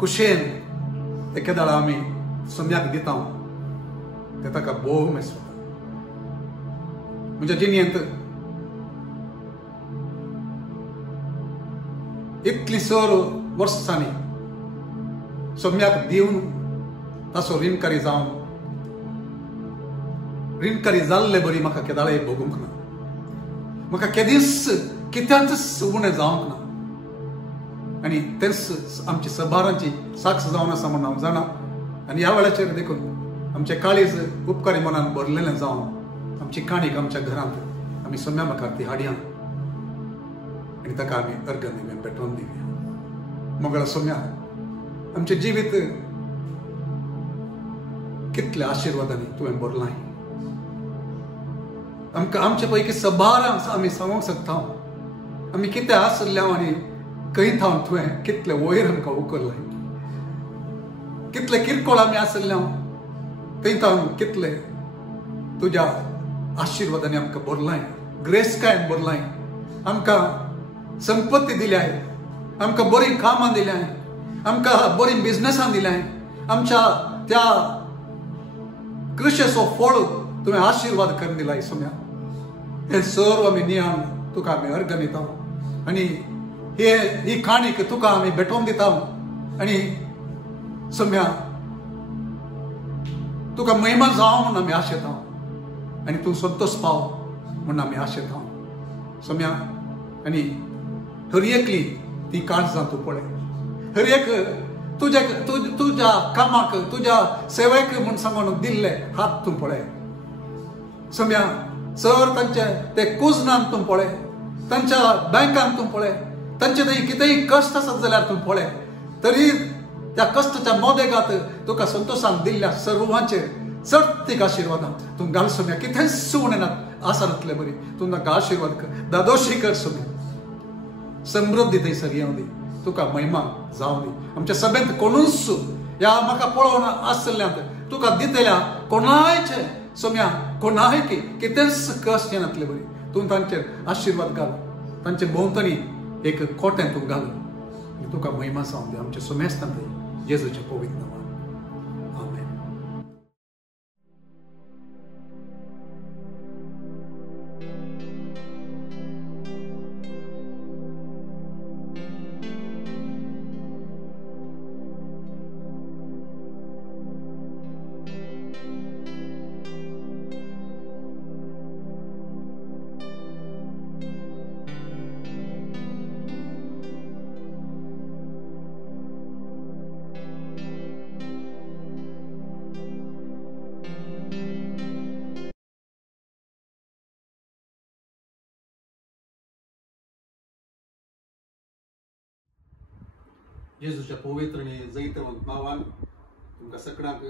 खुशेन ते केदाळ आमी सोम्याक दिता ते ताका भोव मेसता म्हणजे जिणेंत इतली सर वर्सांनी सोम्याक दिवन ताचो ऋणकारी जावन ऋणकारी जाल्ले बरी म्हाका केदाळे भोगूंक ना, म्हाका केदीस कित्याच उणें जावंक ना आनी तेच आमची सबारांची साक्ष जावन आसा म्हूण हांव जाणा आनी ह्या वेळाचेर देखून आमचें काळीज उपकारी मनान भरलेलें जावन आमची काणीक आमच्या घरांत आमी सोम्या म्हाका ती हाडया आनी ताका आमी अर्घ दिवया पेटोवन दिवया। मोगळा सोम्या आमचें जिवीत कितल्या आशिर्वादांनी तुवें भरलां आमकां आमचे पैकी सबारां आमी सांगूंक शकता आमी कितें आसल्यां आनी खंय थावन तुवें कितले वयर आमकां उखल्लां कितले किरकोळ आमी आसल्यां थंय थावन कितले तुज्या आशिर्वादांनी आमकां भरलां ग्रेस्कायेन भरलां आमकां संपत्ती दिल्याय आमकां बरी कामां दिल्याय आमकां बरी बिझनेसां दिल्याय आमच्या त्या कृशेचो फळ तुवें आशिर्वाद करून दिलाय सोम्या हे सर्व आमी नियान तुका आमी अर्घ दिता आनी ही काणीक तुका आमी भेटोवन दिता आनी सोम्या तुका महिमा जावं म्हूण आमी आशेता आनी तूं संतोश पाव म्हूण आमी आशेता सोम्या आनी हर एकली ती काळजां तूं पळय हर एक तुज्या कामाक तुज्या सेवेक म्हूण सांगून दिल्ले हात तूं पळय सोम्या सर तांचे ते कुजनान तूं पळय तांच्या बँकान तूं पळय तांचे थंय कितेंय कश्ट आसत जाल्यार तूं पळय तरी त्या कश्टाच्या मोदेगात तुका संतोशान दिल्ल्या सर्वांचेर सर्तीक आशिर्वादां तूं घाल सोम्या कितेंच उणें आसा नासले बरी तूं ताका आशिर्वाद कर दादोशी कर सोम्या समृद्धी थंयसर येवं दी तुका महिमा जावं दी आमच्या सभेंत कोणूच ह्या म्हाका पळोवन आसल्ल्यांत तुका दितल्या कोणायचे सोम्या कोणाय की कितेंच कश्ट येनातले बरी तूं तांचेर आशिर्वाद घाल तांचे भोंवतणी एक खोटें तूं घाल आनी तुका महिमा जावं दी आमच्या सोमेस्तांत जेजूच्या पवित्र नांवान आमेन। जेजूच्या पवित्र आनी जैतवंत नांवान तुमकां सगळ्यांक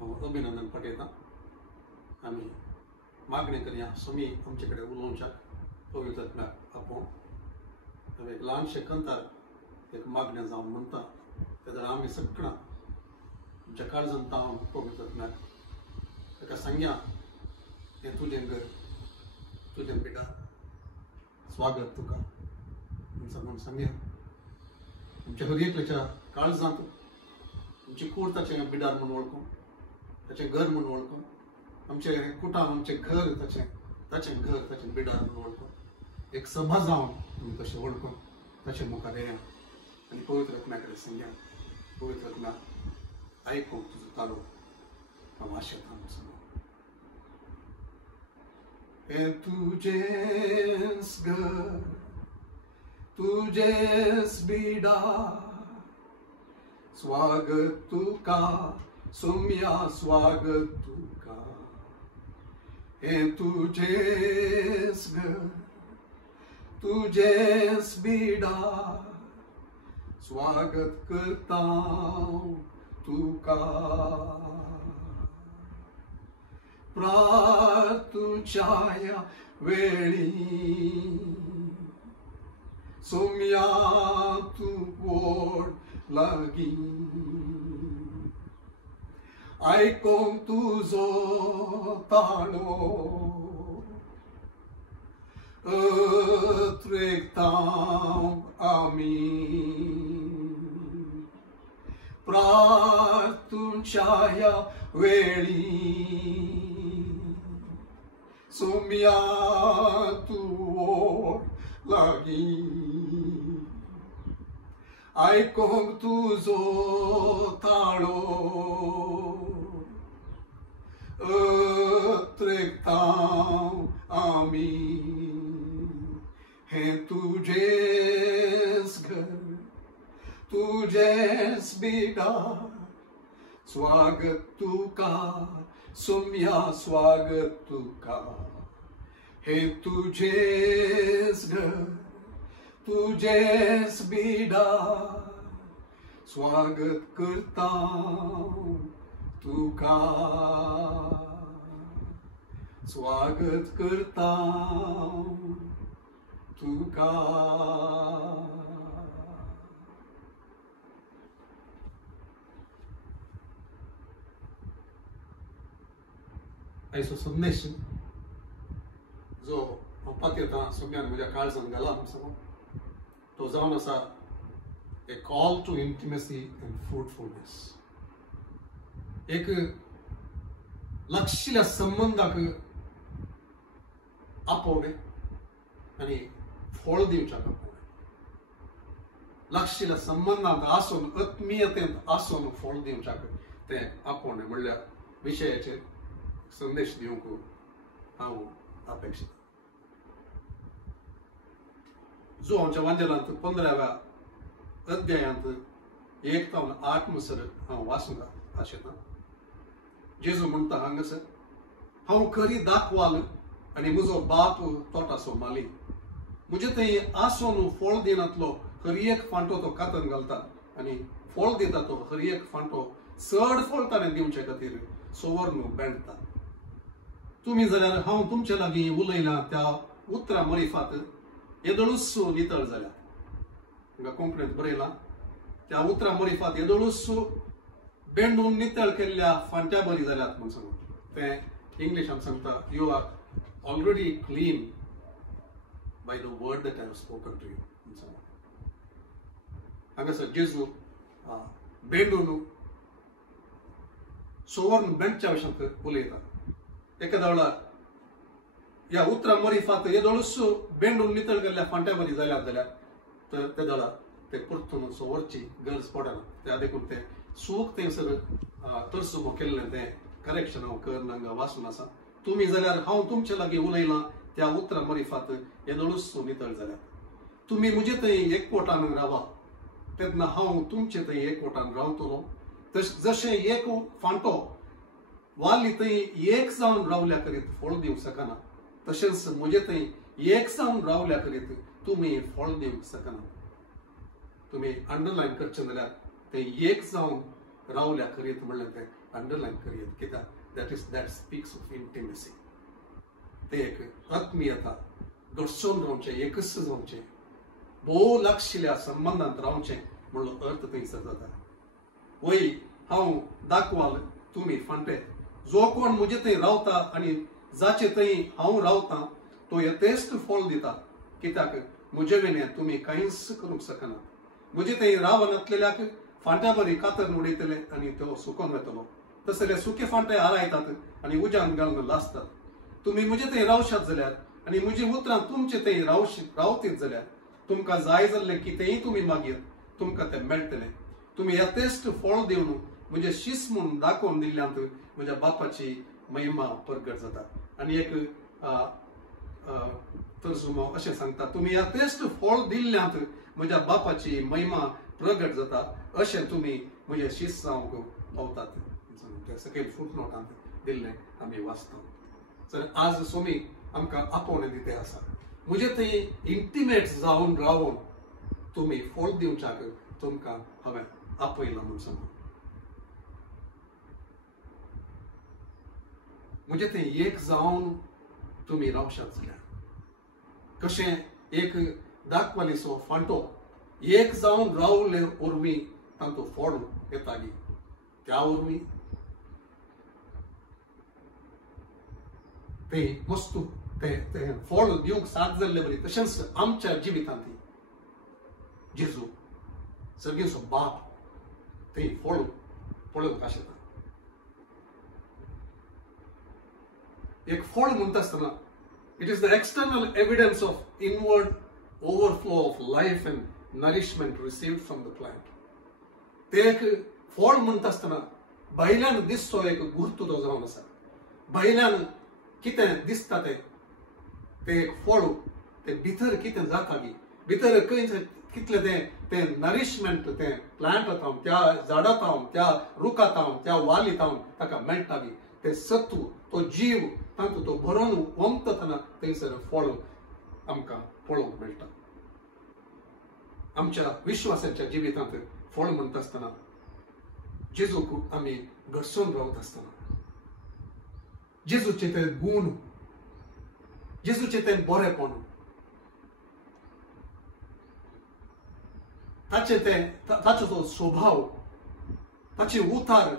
हांव अभिनंदन पाठयतां आमी मागणी करया सोमी आमचे कडेन उलोवच्याक पवित्र आत्म्याक आपोवन हांवें एक ल्हानशें कंतार एक मागण्या जावन म्हणटा तेन्ना आमी सगळां तुमच्या काळजांत हांव पवित्र आत्म्याक ताका सांगया हें तुजें घर तुजें पिडा स्वागत तुका म्हणून सांगया तुमच्या हर एकल्याच्या काळजांत तुमची कूड ताचे बिडार म्हणून वळखून ताचें घर म्हणून वळखून, आमचें कुटाम आमचें घर ताचें घर ताचें बिडार म्हणून वळखून, एक सभा जावन आमी तशें वळखून ताचे मुखार येया आनी पवित्र आत्म्या कडेन सांगया, पवित्र आत्म्या आयकूंक तुजो ताळो हांव आशेतां म्हणून सांगून. हें तुजेंच घर, तुजेंच बिडार, स्वागत तुका सोम्या, स्वागत तुका. हें तुजेंच घर, तुजेंच बिडार, स्वागत करता तुका. प्रार्थूच्या ह्या वेळी सोम्या तूं ओड लागीं, आयकोंक तुजो ताळो अत्रेकता आमी. प्रार्थूच्या ह्या वेळी सोम्या तूं ओड लागीं, आयकोंक तुजो ताळो अत्रेकता आमी. हें तुजेंच घर, तुजेंच बिडार, स्वागत तुका सोम्या, स्वागत तुका. हें तुजेंच घर, तुजेंच बिडार, स्वागत करता तुका, स्वागत करता तुका. आयचो संदेश जो हांव पातयेतां सोम्यान म्हज्या काळजांत घाला म्हणून सांगून, तो जावन आसा ए कॉल टू इंटिमेसी एंड फ्रुटफुलनेस. एक लागशिल्ल्या संबंधाक आपोवणे आनी फळ दिवच्याक आपोवणे. लागशिल्ल्या संबंधांत आसून, आत्मीयतेंत आसून फळ दिवच्याक तें आपोवणे म्हणल्या विशयाचेर संदेश दिवंक हांव अपेक्षित. जो आमच्या वांजेलांत 15व्या अध्यायांत 1 तावन 8 मसर हांव वाचूंक आशेतां. जेजू म्हणटा हांगासर, हांव खरी दाखवाल आनी म्हजो बाप तोटाचो माली. म्हजे थंय आसून फळ दिनातलो खरी एक फांटो तो कातन घालता आनी फळ दिता तो खरी एक फांटो चड फळ ताणें दिवचे खातीर सुवर्ण बेंडता. तुम्ही जाल्यार हांव तुमचे लागीं उलयलां त्या उतरां मरिफात येदळूच नितळ जाल्या. हांगा कोंकणींत बरयलां, त्या उतरां मरिफात येदळूच बेंडून नितळ केल्ल्या फांट्या बरी जाल्यात म्हणून सांगून. तें इंग्लिशांत सांगता, you are already clean by the word that I have spoken to you म्हणून सांगून. हांगासर जेजू बेंडून सुवर्ण बेंडच्या विशयांत उलयता. एखाद्या वेळार ह्या उतरां मरिफात येदळूच बेंडून नितळ केल्ल्या फांट्या बरी जाल्यात जाल्यार तर त्या वेळार ते परतून सुवरची गरज पडना. त्या देखून ते सूख थंयसर तरसुगो केल्लें तें करेक्शन हांव करना वाचून आसा. तुमी जाल्यार हांव तुमचे लागीं उलयलां त्या उतरां मरिफात येदळूच नितळ जाल्यात. तुमी म्हजे थंय एकवटान रावा तेन्ना हांव तुमचे थंय एकवटान रावतलो. जशें एक फांटो वाली थंय एक जावन रावल्या करीत फळ दिवंक शकना, तशेंच म्हजे थंय एक जावन रावल्या करीत तुमी फळ दिवंक शकना. तुमी अंडरलायन करचें जाल्यार ते एक जावन रावल्या करीत म्हणलें तें अंडरलायन करीत. कित्याक दॅट स्पीक्स ऑफ इंटिमेसी. ते एक आत्मीयता, घडसोन रावचें, एकच जावचें, भोव लागशिल्ल्या संबंधांत रावचें म्हणलो अर्थ थंयसर जाता. वय हांव दाखवाल, तुमी फांटे. जो कोण म्हजे थंय रावता आनी जाचे थंय हांव रावतां तो यथेस्त फळ दिता. कित्याक म्हजे विणें तुमी कांयच करूंक शकना. म्हजे थंय राव नासलेल्याक फांट्या बरी कातर उडयतले आनी तो सुकोन वतलो. तसले सुखे फांटे आरायतात आणि उजान घालून लासतात. तुम्ही मुझे थंय रावशात जाल्यार आणि म्हजी उतरां तुमचे थंय रावतीत जाल्यार तुमकां जाय जाल्लें कितेंय तुमी मागीर तुमकां तें मेळटलें. तुमी यथेश्ट फळ दिवन म्हणजे शिस म्हणून दाखोवन दिल्ल्यांत म्हज्या बापाची महिमा प्रगट जाता. आणि एक तर्जुमो अशें सांगता, तुमी यथेश्ट फळ दिल्ल्यांत म्हज्या बापाची महिमा प्रगट जाता अशें तुमी म्हजे शिस जावंक पावतात. ते सकयल फुटनोटांत दिल्लें आमी वाचता. तर आज सोमी आमकां आपोवणें दिते आसा. म्हजे थंय इंटिमेट जावन रावून तुमी फळ दिवच्याक तुमकां हांवें आपयलां म्हूण सांगून. म्हजे थंय एक जावन तुमी रावशात जाल्यार कशें एक दाखवालीचो फांटो एक जावन रावले उर्वी तांचो फळ येताली, त्या उर्वी ते वस्तू ते फळ दिवंक साथ जाल्ले बरी. तशेंच आमच्या जिवितांत जेजू सर्गेचो बाप ते फळ पळोवंक आशिल्लो. एक फळ म्हणटा आसतना it is the external evidence of inward overflow of life end nourishment received from the plant. ते एक फळ म्हणटा आसतना भायल्यान दिसचो एक गुर्तू तो जावन आसा. भायल्यान कितें दिसता ते एक फळ ते भितर कितें जाता बी भितर कितलें तें नरिशमेंट तें प्लांटांत त्या झाडांत त्या रुखांत त्या वालींत ताका मेळटा बी ते सत्व तो जीव तांचो तो भरून वमतना थंयसर फळ आमकां पळोवंक मेळटा. आमच्या विश्वासाच्या जिवितांत फळ म्हणटा आसतना जेजूक आमी घडसून रावता आसतना जेजूचे ते गूण जेजूचे ते बरेपण ताचो तो स्वभाव ताचे उतार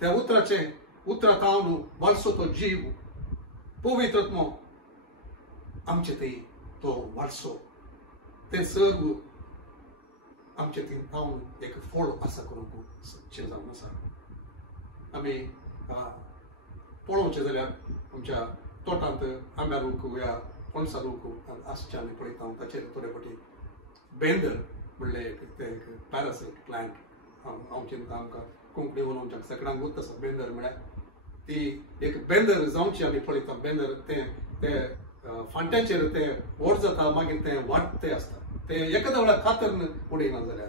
त्या उतरांत हांव वाळसो तो जीव पवित्रत्व आमचे थंय तो वाळसो ते सर्व आमचे थंय हांव एक फळ आसा करूंक जावन आसा. आमी पळोवचें जाल्यार आमच्या तोटांत आंब्या रूख या पणसा रूख आसचे आमी पळयता. ताचेर थोडे फावटी बेंदर म्हणलें एक पॅरासायट प्लांट हांव चिंता आमकां कोंकणी उलोवच्याक सगळ्यांक उरता आसा. बेंदर म्हळ्यार ती एक बेंदर जावची आमी पळयता. बेंदर ते फांट्याचेर ते व्हड जाता मागीर ते वाडते आसता. ते एकाद्या वेळार कातरन उडयना जाल्यार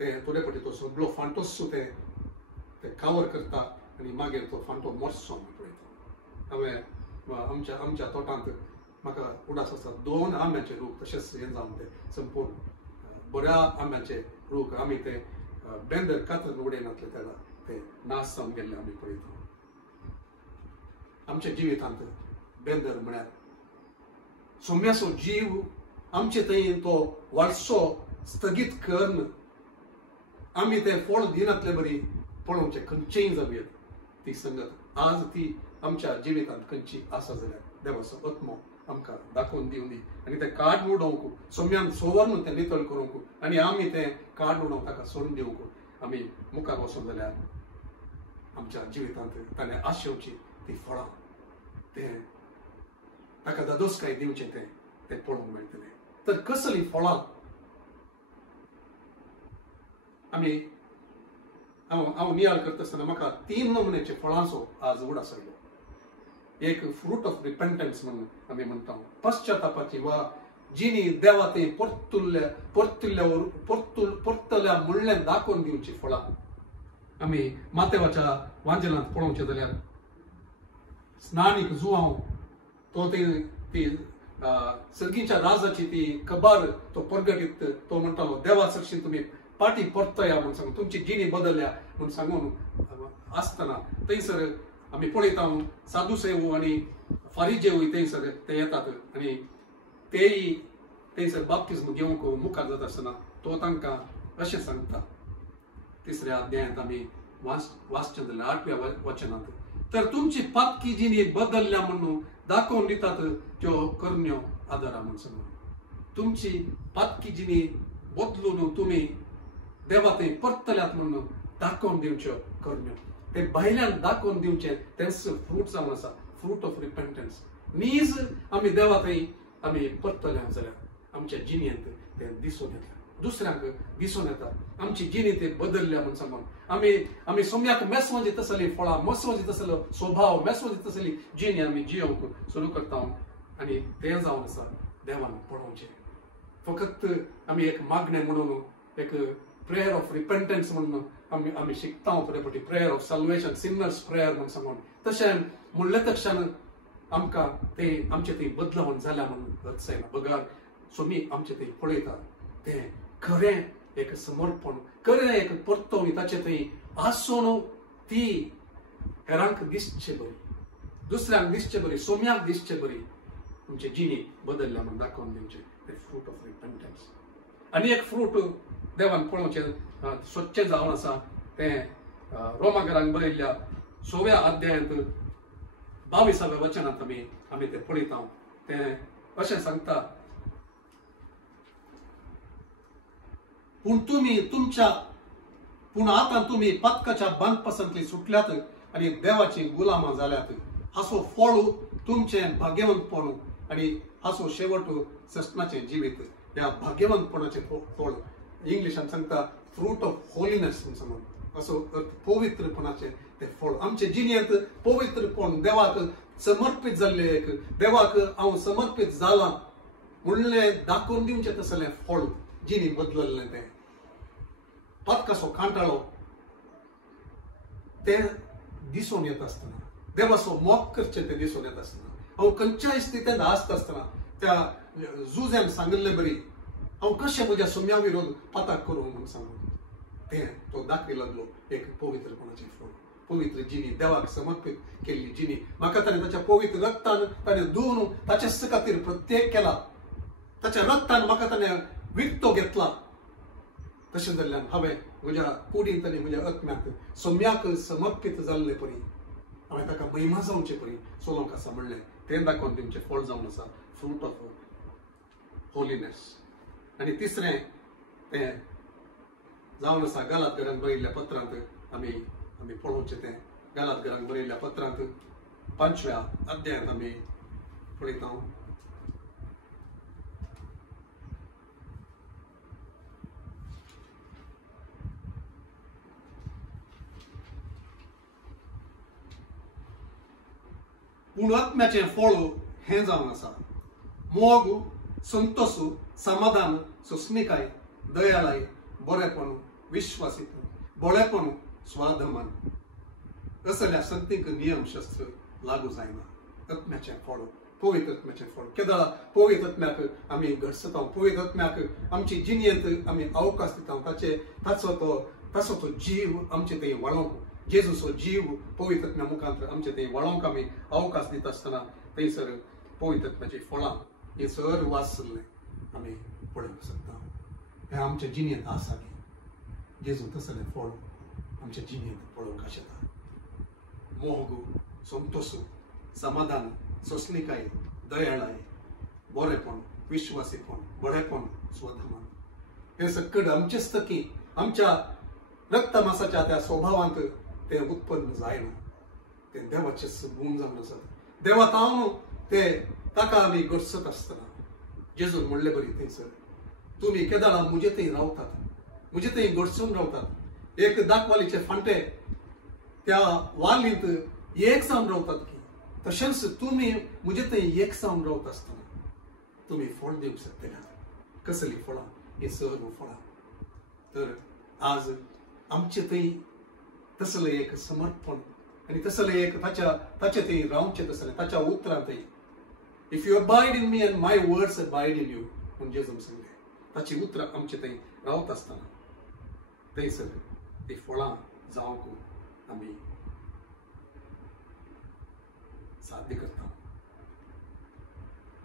ते थोडे फावटी तो सगळो फांटोच ते कावर करता आनी मागीर तो फांटो मोडचो आमी पळयता. हांवें आमच्या तोटांत म्हाका उडास आसा 2 आंब्याचे रूख तशेंच हें जावन ते संपूर्ण बऱ्या आंब्याचे रूख आमी ते बेंदर कातरन उडयनातले तेन्ना ते नाश जावन गेल्ले आमी पळयता. आमच्या जिवितांत बेंदर म्हळ्यार सोम्याचो जीव आमचे थंय तो वाळसो स्थगीत करन आमी ते फळ दिनातले बरी पळोवचे खंयचेय जावं ती संगत आज ती आमच्या जिवितांत खंयची आसा जाल्यार देवाचो आत्मो आमकां दाखोवन दिवं दी आनी ते काड उडोवंक सोम्यान सोवरून तें नितळ करूंक आनी आमी तें काड उडोवंक ताका सोडून दिवंक आमी मुखार वचून जाल्यार आमच्या जिवितांत ताणें आशेवची ती फळां ते ताका दादोसकाय दिवचें ते पळोवंक मेळटलें. तर कसली फळां आमी हांव नियाळ करता आसतना म्हाका 3 नमुन्याचे फळांचो आज उडास आयलो. एक फ्रूट ऑफ रिपेंटन्स म्हणून आमी म्हणटा पश्चातापाची वा जिणी देवा ते परतल्या म्हणलें दाखोवन दिवची फळां आमी मातेवाच्या वांजेलांत पळोवचें जाल्यार स्नानीक जुवांव तो ती सर्गीच्या राजाची ती कबार तो परगटीत तो म्हणटालो देवा सरशीन तुमी पाटी परतया म्हूण सांगून तुमची जिणी बदलल्या म्हूण सांगून आसतना थंयसर आमी पळयता साधुसेव आनी फारिजेवूय थंयसर ते येतात आनी तेय थंयसर बाप्तिस्म घेवंक मुखार जाता आसतना तो तांकां अशें सांगता 3ऱ्या अध्यायांत आमी वाचचें जाल्यार 8व्या वचनांत तर तुमची पातकी जिणी बदलल्या म्हणून दाखोवन दितात त्यो करण्यो आदारा म्हूण सांगून तुमची पातकी जिणी बदलून तुमी देवा थंय परतल्यात म्हणून दाखोवन दिवच्यो करण्यो ते भायल्यान दाखोवन दिवचें तेंच फ्रूट जावन आसा फ्रूट ऑफ रिपेंटन्स नीज आमी देवा थंय आमी परतले जाल्यार आमच्या जिणेंत तें दिसून येता दुसऱ्यांक दिसून येता आमची जिणी ते बदलल्या म्हणून सांगून आमी सोम्याक मेसवंजी तसली फळां मेसवंजी तसलो स्वभाव मेसवंजी तसली जिणी आमी जियोंक सुरू करता आनी तें जावन आसा देवान पळोवचें फकत आमी एक मागणें म्हणून एक प्रेयर ऑफ रिपेंटन्स म्हणून आमी शिकता फुडें फावटी prayer of salvation Sinners prayer म्हणून सांगून तशें म्हणले तक्षण आमकां ते आमचे थंय बदलावन जाल्या म्हणून अर्थ जायना बगार सोमी आमचे थंय पळयता तें खरें एक समर्पण खरें एक परतवणी ताचे थंय आसून ती हेरांक दिसचे बरी दुसऱ्यांक दिसचे बरी सोम्याक दिसचे बरी तुमचे जिणी बदलल्या म्हणून दाखोवन दिवचे ते फ्रूट ऑफ रिपेंटन्स आनी एक फ्रूट देवान पळोवचें स्वच्छ जावन आसा तें रोमाकारांक बरयल्ल्या 6व्या अध्यायांत 22व्या वचनांत आमी तें पळयता तें अशें सांगता पूण आतां तुमी पथकाच्या बंदपसंतली सुटल्यात आनी देवाची गुलामां जाल्यात हाचो फळ तुमचें भाग्यवंतपण आनी हाचो शेवट सस्नाचें जिवीत ह्या भाग्यवंतपणाचें फळ इंग्लिशान सांगता फ्रूट ऑफ होलिनेस म्हणून सांगून असो पवित्रपणाचें तें फळ आमचे जिणेंत पवित्रपण देवाक समर्पीत जाल्लें एक देवाक हांव समर्पीत जालां म्हणलें दाखोवन दिवचें तसलें फळ जिणी बदलल्लें तें पथकाचो कांटाळो तें दिसून येता आसतना देवाचो मोग करचें तें दिसून येता आसतना हांव खंयच्याय स्थितींत आसता आसतना त्या जुजान सांगिल्लें बरी हांव कशें म्हज्या सोम्या विरोध पाताक करूं म्हणून सांगून तें तो दाखय लागलो एक पवित्रपणाचें फळ पवित्र जिणी देवाक समर्पीत केल्ली जिणी म्हाका ताणें ताच्या पवित्र रक्तान ताणें धुवन ताच्या खातीर प्रत्येक केला ताच्या रक्तान म्हाका ताणें विकतो घेतला तशें जाल्ल्यान हांवें म्हज्या कुडींत आनी म्हज्या आत्म्याक सोम्याक समर्पीत जाल्ले परी हांवें ताका महिमा जावचे परी सोलोंक आसा म्हणलें तें दाखोवन दिवचें फळ जावन आसा फ्रूट ऑफ होलिनेस आनी तिसरें तें जावन आसा गालातकारांक बरयल्ल्या पत्रांत आमी पळोवचें तें गालातकारांक बरयल्ल्या पत्रांत 5व्या अध्यायांत आमी पळयता पूण आत्म्याचें फळ हें जावन आसा मोग संतोष समाधान सोंसणीकाय दयाळाय बरेपण विश्वासीपण बळेपण स्वाभिमान असल्या संतींक नियम शस्त्र लागू जायना आत्म्याचें फळ पवित्र आत्म्याचें फळ केदाळा पवित्र आत्म्याक आमी घडसता पवित्र आत्म्याक आमची जिणेंत आमी अवकाश दिता ताचो तो जीव आमचे थंय वाळोवंक जेजूचो जीव पवित्र आत्म्या मुखांतर आमचे थंय वाळोवंक आमी अवकाश दिता आसतना थंयसर पवित्र आत्म्याची फळां हें सर वाचलें आमी पळोवंक शकता हें आमच्या जिणेंत आसा जेजू तसलें फळ आमच्या जिणेंत पळोवंक शकता मोग संतोष समाधान सोंसणीकाय दयाळाय बरेपण विश्वासीपण बळेपण स्वाभिमान हें सकट आमचेच थकी आमच्या रक्त मासाच्या त्या स्वभावांत ते उत्पन्न जायना ते देवाचेच गुण जावन आसात देवा तावन ते ताका आमी घडसत आसतना जेजून म्हणले बरी थंयसर तुमी केदाळा म्हजे थंय रावतात म्हजे थंय घडसून रावतात एक दाखवालीचे फांटे त्या वालींत एक जावन रावतात की तशेंच तुमी म्हजे थंय एक जावन रावता आसतना तुमी फळ दिवंक शकतले कसली फळां ही सर्व फळां तर आज आमचे थंय तसलें एक समर्पण आनी तसलें एक ताचे थंय रावचें तसलें ताच्या उतरांत if you abide in me and my words abide in you म्हूण जेजून सांगलें ताची उतरां आमचे थंय रावता आसतना थंयसर ती फळां जावंक आमी साध्य करता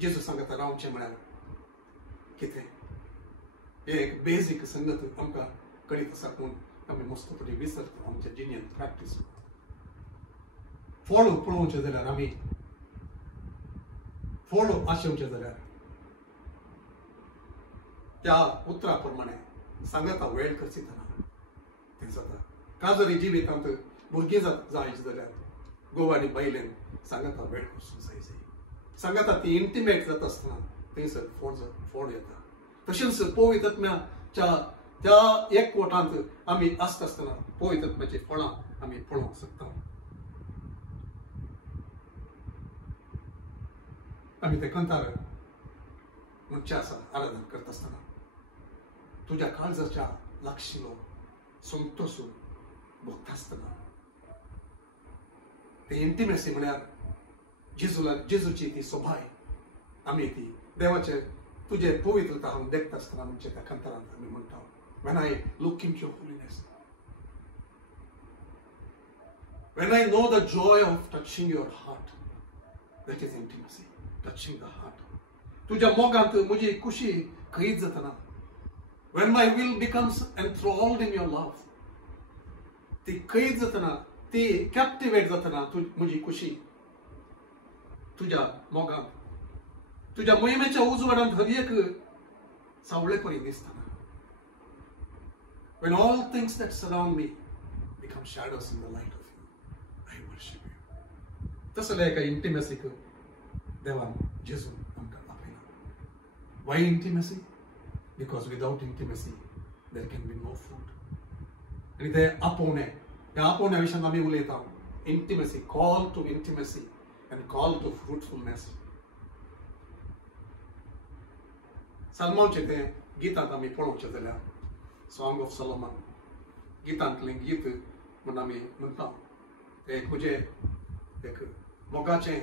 जेजू सांगता रावचें म्हळ्यार कितें एक बेजीक संगत आमकां कळीत आसा पूण आमी मस्तपणी विसरता आमच्या जिणेंत प्रॅक्टीस फळ पळोवचें जाल्यार आमी फळ आशेवचें जाल्यार त्या उतरा प्रमाणे सांगता वेळ करची तें जाता काजरी जिवितांत भुरगीं जायची जाल्यार घोव आनी बायलेन सांगाता वेळ वचूंक जाय सांगाता ती इंटिमेट जाता आसतना थंयसर फोड येता तशेंच पवित्र आत्म्याच्या त्या एकवटांत आमी आसता आसतना पवित्र आत्म्याची फळां आमी पळोवंक शकता आमी ते कंतार म्हणचे आसा आराधना करता आसतना तुज्या काळजाच्या लागशिलो संतोष भोगता आसतना ते इंटिमेसी म्हळ्यार जेजूची ती सोबाय आमी ती देवाचे तुझे पवित्रता हांव देखता आसतना म्हणजे त्या कंतारांत आमी म्हणटा when I look into your holiness, when I know the joy of touching your heart, that is intimacy, touching the heart. तुझ्या मोगांत म्हजी खुशी खैत जातना when my will becomes enthralled in your love, ती खैत जातना ती कॅप्टिवेट जातना म्हजी खुशी तुझ्या मोगांत तुझ्या मोहिमेच्या उजवाडांत हर एक सावळेपणी दिसतना when all things that surround me become shadows in the light of you, I worship you. तसले एका इंटिमेसीक देवान जेजू आमकां आपयला. Why intimacy? Because without intimacy there can be no fruit. आणि ते आपोवणे त्या आपोवण्या विशयान आमी उलयता intimacy, call to intimacy and call to fruitfulness. साल्मांचे ते गितांत आमी पळोवचें जाल्यार Song of Solomon गितांतलें गीत म्हण आमी म्हणटा ते तुजे एक मोगाचें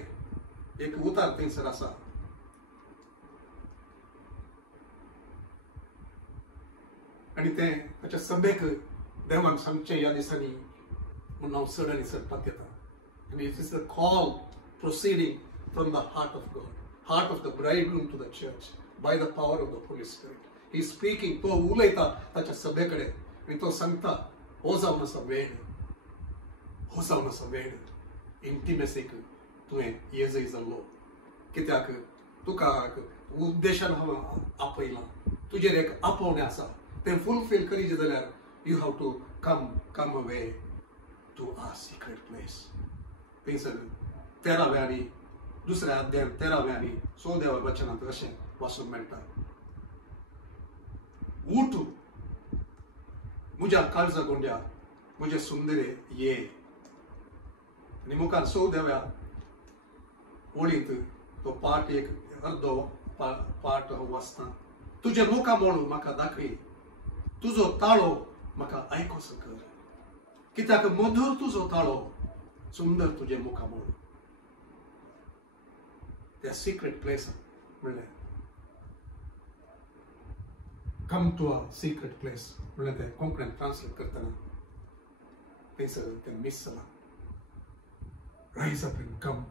एक उतार थंयसर आसा आनी तें ताच्या सभेक देवान सांगचें ह्या दिसांनी म्हूण हांव चड आनी चडपाक येता आनी it is the call proceeding from the heart of God, heart of the bridegroom to the church by the power of the Holy Spirit. He is speaking to उलयता ताच्या सभेकडे आनी तो सांगता हो जावन आसा वेळ इंटिमेसीक तुवें येजय जाल्लो कित्याक तुका उद्देशान हांव आपयलां तुजेर एक आपोवणें आसा तें फुलफील करीत जाल्यार you have to come away to a secret place. थंयसर 13व्या आनी दुसऱ्या अध्यायान 13व्या आनी 16व्या वचनांत अशें वाचूंक मेळटा उठ म्हज्या काळजा गोंड्या म्हजे सुंदरे ये आनी मुखार 16व्या ओळींत तो पाठ एक अर्दो पाठ वाचता तुजे मुखा मोळू म्हाका दाखय तुजो ताळो म्हाका आयकोस कर कित्याक मधुर तुजो ताळो सुंदर तुजे मुखा मोळू. त्या सिक्रेट प्लेस म्हणल्यार come to a secret place म्हणल्यार ते कोंकणीन ट्रान्सलेट करतना थंयसर तें मिस जाला rise up and come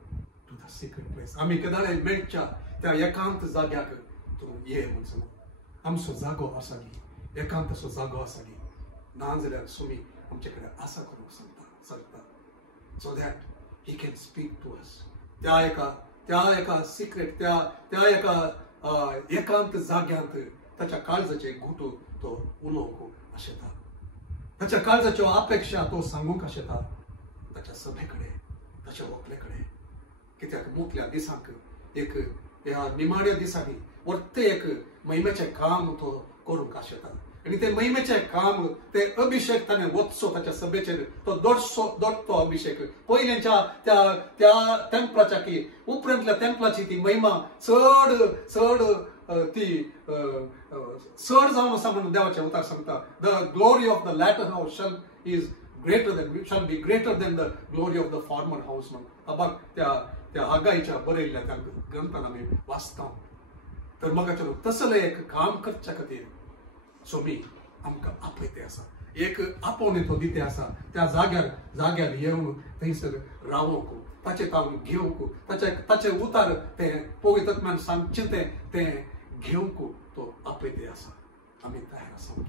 to the secret place. आमी केदाळे मेळच्या त्या एकांत जाग्याक तूं ये म्हूण सांगू आमचो जागो आसा गी एकांतसो जागो आसा गी ना जाल्यार सुमी आमचे कडेन आसा करूंक सांगता so that he can speak to us. त्या एका सिक्रेट त्या एका एकांत जाग्यांत ताच्या काळजाचे घुटू तो उलोवंक आशेता ताच्या काळजाच्यो अपेक्षा तो सांगूंक आशेता ताच्या सभेकडे ताच्या व्हंकले कडेन कित्याक मुखल्या दिसांक एक ह्या निमाड्या दिसांनी वर्ते एक महिमेचें काम तो करूंक आशेता आनी ते महिमेचें काम ते अभिषेक ताणें वचचो ताच्या सभेचेर तो दोडतो अभिषेक पयलींच्या त्या टेंपलाच्या की उपरांतल्या टेंपलाची ती महिमा चड ती चड जावन आसा म्हणून देवाचें उतार सांगता the glory of the latter house shall be greater than the glory of the former house म्हणून अबाक त्या हागाईच्या बरयल्ल्या त्या ग्रंथान आमी वाचता. तर म्हाका तसलें एक काम करच्या खातीर सोमी आमकां आपयते आसा एक आपोवणे तो दिते आसा त्या जाग्यार येवन थंयसर रावूंक ताचें काम घेवंक ताचे उतार तें पवित्र आत्म्यान सांगचें तें घेवंक तो आपयते आसा. आमी तयार आसा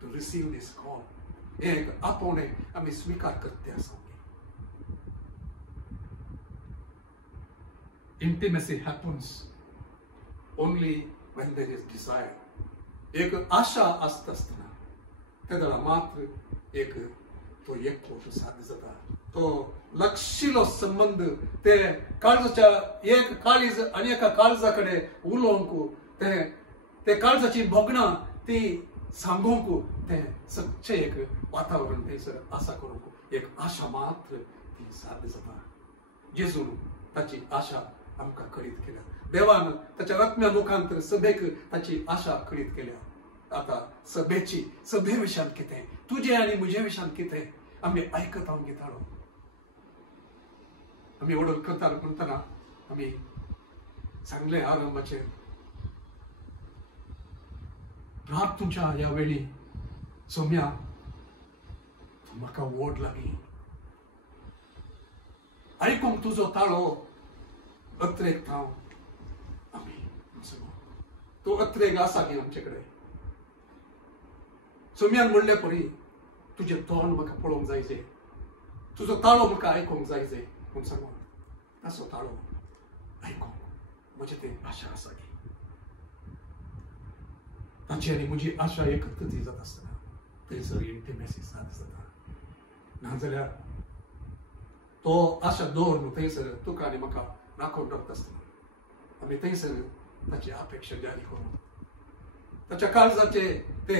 टू रिसीव दीस कॉल एक आपोवणे आमी स्विकार करते आसा. Intimacy happens only when there is desire. एक आशा आसता आसतना तेदळा मात्र एक तो एकवट साध्य जाता. तो लक्षिलो संबंध ते काळजाच्या एक काळीज आणि एका काळजाकडे उलोवंक ते काळजाची भोगणां ती सांगोवंक ते सच्चे एक वातावरण थंयसर आसा करूंक एक आशा मात्र ती साध्य जाता. जेजून ताची आशा आमकां करीत केल्या. देवान ताच्या आत्म्या मुखांतर सभेक ताची आशा करीत केल्या. आता सभे विशयान कितें तुजे आनी म्हजे विशयान कितें आमी आयकत हांव घेतालो. आमी ऑर्डर करता म्हणटना आमी सांगले आरंभाचेर प्रार्थनेच्या ह्या वेळी सोम्या तूं म्हाका वोट लागी आयकूंक तुजो ताळो अत्रेक थांव आमी तो अत्रेक आसा की आमचे कडेन. सोम्यान म्हणले परी तुजें तोंड म्हाका पळोवंक जाय जे तुजो ताळो म्हाका आयकूंक जाय जे म्हूण सांगून ताचो ताळो आयकूंक म्हजे ते आशा आसा की ताची आनी म्हजी आशा एकच ती जाता आसतना थंयसर इंटिमेसी साद जाता. नाजाल्यार तो आशा दवर न्हू थंयसर तुका आनी म्हाका राखून रावता आसतना आमी थंयसर ताची अपेक्षा जारी करूं. ताच्या काळजाचे ते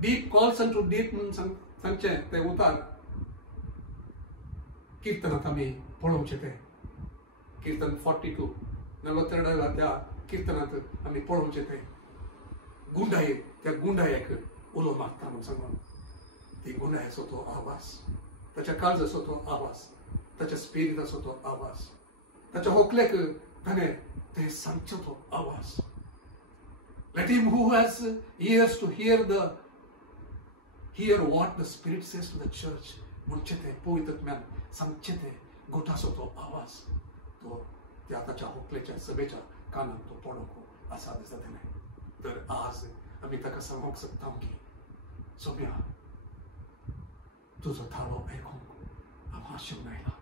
डीप कॉल्स टू डीप म्हणून सांगचे ते उतार कीर्तनात आमी पळोवचे. ते कीर्तन 42 42 त्या कीर्तनात आमी पळोवचे ते गुंडाये त्या गुंडायेक उलो मागता म्हणून सांगून ती गुंडायेचो तो आवाज ताच्या काळजाचो तो आवाज ताच्या स्पिरिटाचो तो आवाज ताच्या होकलेक ताणें ते सांगचो तो आवाज. Let him who has ears to hear what the Spirit says to the church. म्हणचे ते पवित्रत्म्यान सांगचे ते गोठाचो तो आवाज तो त्या ताच्या होकलेच्या सभेच्या कानात तो पडोवंक आसा दिसता तेणे. तर आज आमी ताका सांगूंक शकता की सोम्या तुजो थाळो आयकूंक हांव आशेवन आयला.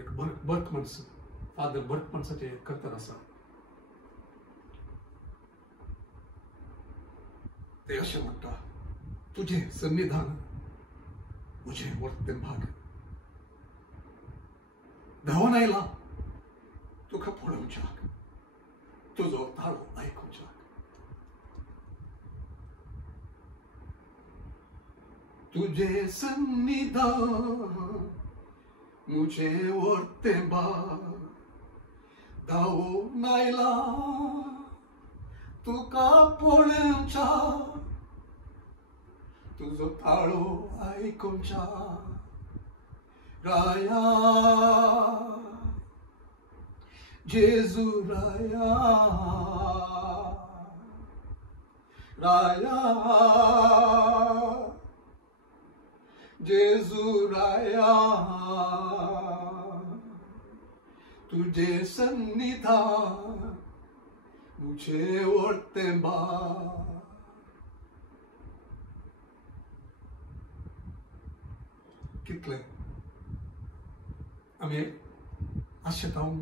एक बर्कमन्स फादर बर्कमन्साचे कर्तन आसा. ते अशें म्हणटा तुजे सन्निधान म्हजे वर्ते भाग धांवन आयला तुका पळोवच्याक तुजो ताळो आयकुच्याक. तुजे सन्निधान मुझे वर्ते भाग धांवन आयला तुका पळोवच्याक तुजो ताळो आयकुच्याक. राया जेजू राया राया जेजू राया तुझे सन्निधान मुझे वर्ते भाग. कितले आमी आशेत हांव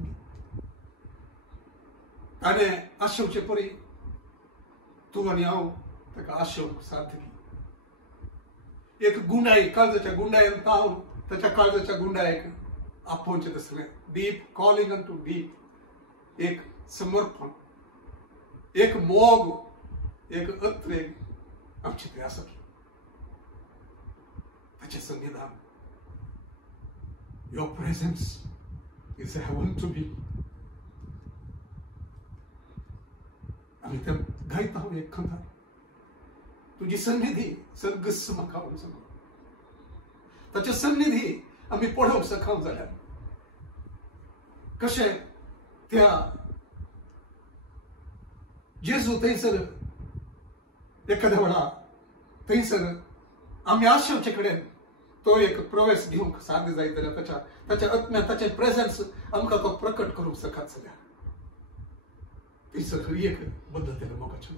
ताणें आशेवचे परी तूं आनी हांव ताका आशेवंक साध्य की. एक गुंडाई काळजाच्या गुंडायेन तावन ताच्या काळजाच्या गुंडायेक आपोवचें तसलें डीप कॉलिंग टू डीप एक समर्पण एक मोग एक अत्रेग आमचे ते आसा की ताचें सन्निधान. Your presence is a heaven to me. आमी ते गायता एक खंत तुजी सन्निधी सर्गस म्हाका म्हणून सांगून ताचे सन्निधी आमी पळोवंक शकूंक जाल्यार कशें त्या जेजू थंयसर एखाद्या वेळा थंयसर आमी आशेवचे कडेन तो एक प्रवेश घेवंक साध्य जायत जाल्यार ताच्या आत्म्या ताचे प्रेझन्स आमकां तो प्रकट करूंक शकत जाल्यार थंयसर खरी एक बद्दल मोगाचें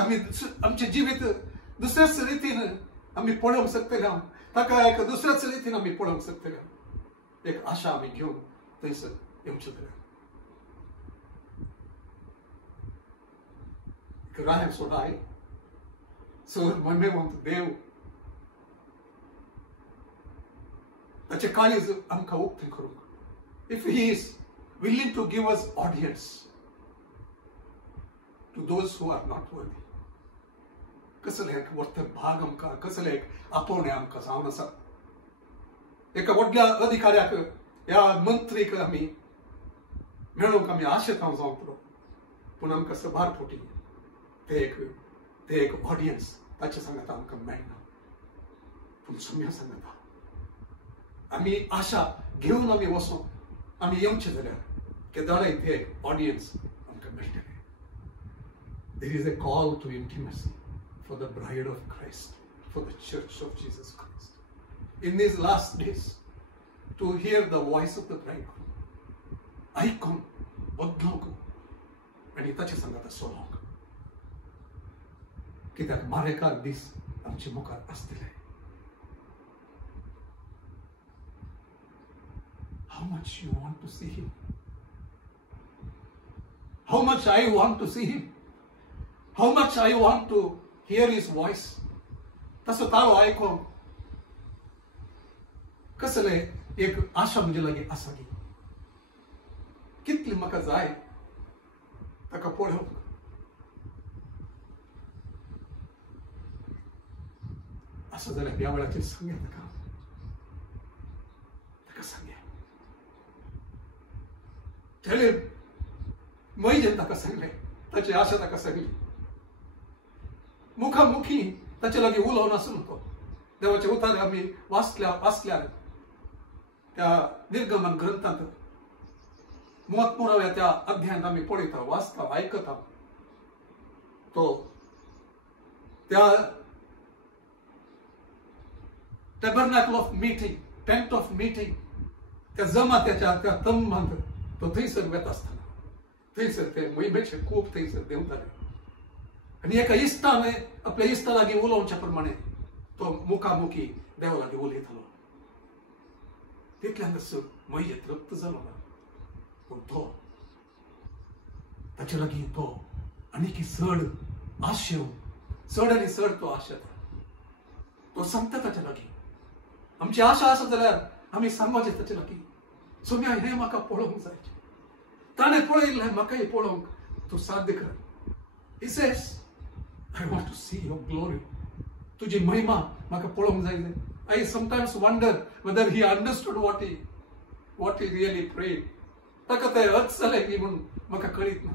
आमी आमचे जिवीत दुसऱ्याच रितीन आमी पळोवंक शकतले. ताका एक दुसऱ्याच रितीन आमी पळोवंक शकतले. एक आशा आमी घेवन थंयसर येवचे जाल्यार राहें सोडाय सर मने म्हणतो देव ताचे काळीज आमकां उक्तें करूंक if he is willing to give us audience to those who are not worthy. कसले एक वर्थ भाग आमकां कसले एक आपोवणे आमकां जावन आसा एका व्हडल्या अधिकाऱ्याक ह्या मंत्रीक आमी मेळूंक आमी आशेत हांव जावंक पुरो पूण आमकां सभार पोटी ते एक ऑडियन्स ताचे सांगात आमकां मेळना पूण सुम्या सांगात आमी आशा घेवन आमी वचूं आमी येवचे जाल्यार केदारा इथे एक ऑडियन्स आमकां मेळटले There is a call to intimacy for the bride of Christ, for the church of Jesus Christ. In these last days, to hear the voice of the bridegroom. Icon, बदलोक, आणि ताचे सांगात सोलोंक. कित्याक मारेकार दीस आमचे मुखार आसतले. How much you want to see him? How much I want to see him? How much I want to hear his voice? तसं ताळो ऐकून कसले एक आशा म्हणजे लागी आसा गी कितली म्हाका जाय ताका पळोवंक असं जाल्यार ह्या वेळाचेर सांगया ताका सांगया त्यावेळेर मैजेन ताका सांगले ताची आशा ताका सांगली मुखामुखी ताचे लागीं उलोव नासलो तो देवाचे उतारे आमी वाचल्यार त्या निर्गमन ग्रंथांत 33व्या त्या अध्यायांत आमी पळयता वाचता आयकता तो त्या tabernacle of meeting tent of meeting त्या जमात्याच्या त्या तंबांत तो थंयसर वेत आसतना थंयसर ते मोहिमेचे खूब थंयसर देंवताले आणि एका इश्टाने आपल्या इश्टा लागीं उलोवच्या प्रमाणे तो मुखामुखी देवा लागीं उलयतालो तितल्यानच मैये तृप्त जालो ना पूण तो ताचे लागीं तो आनीक चड आशेव चड आनी चड तो आशेता तो सांगता ताचे लागीं आमची आशा आसा जाल्यार आमी सांगपाचें ताचे लागीं सुम्या हें म्हाका पळोवंक जाय ताणें पळयलें म्हाकाय पळोवंक तूं साध्य कर He says, I want to see your glory. तुझी महिमा म्हाका पळोवंक जाय I sometimes wonder whether he understood what he really prayed. ताका तें अर्थ जालें की म्हूण म्हाका कळीत ना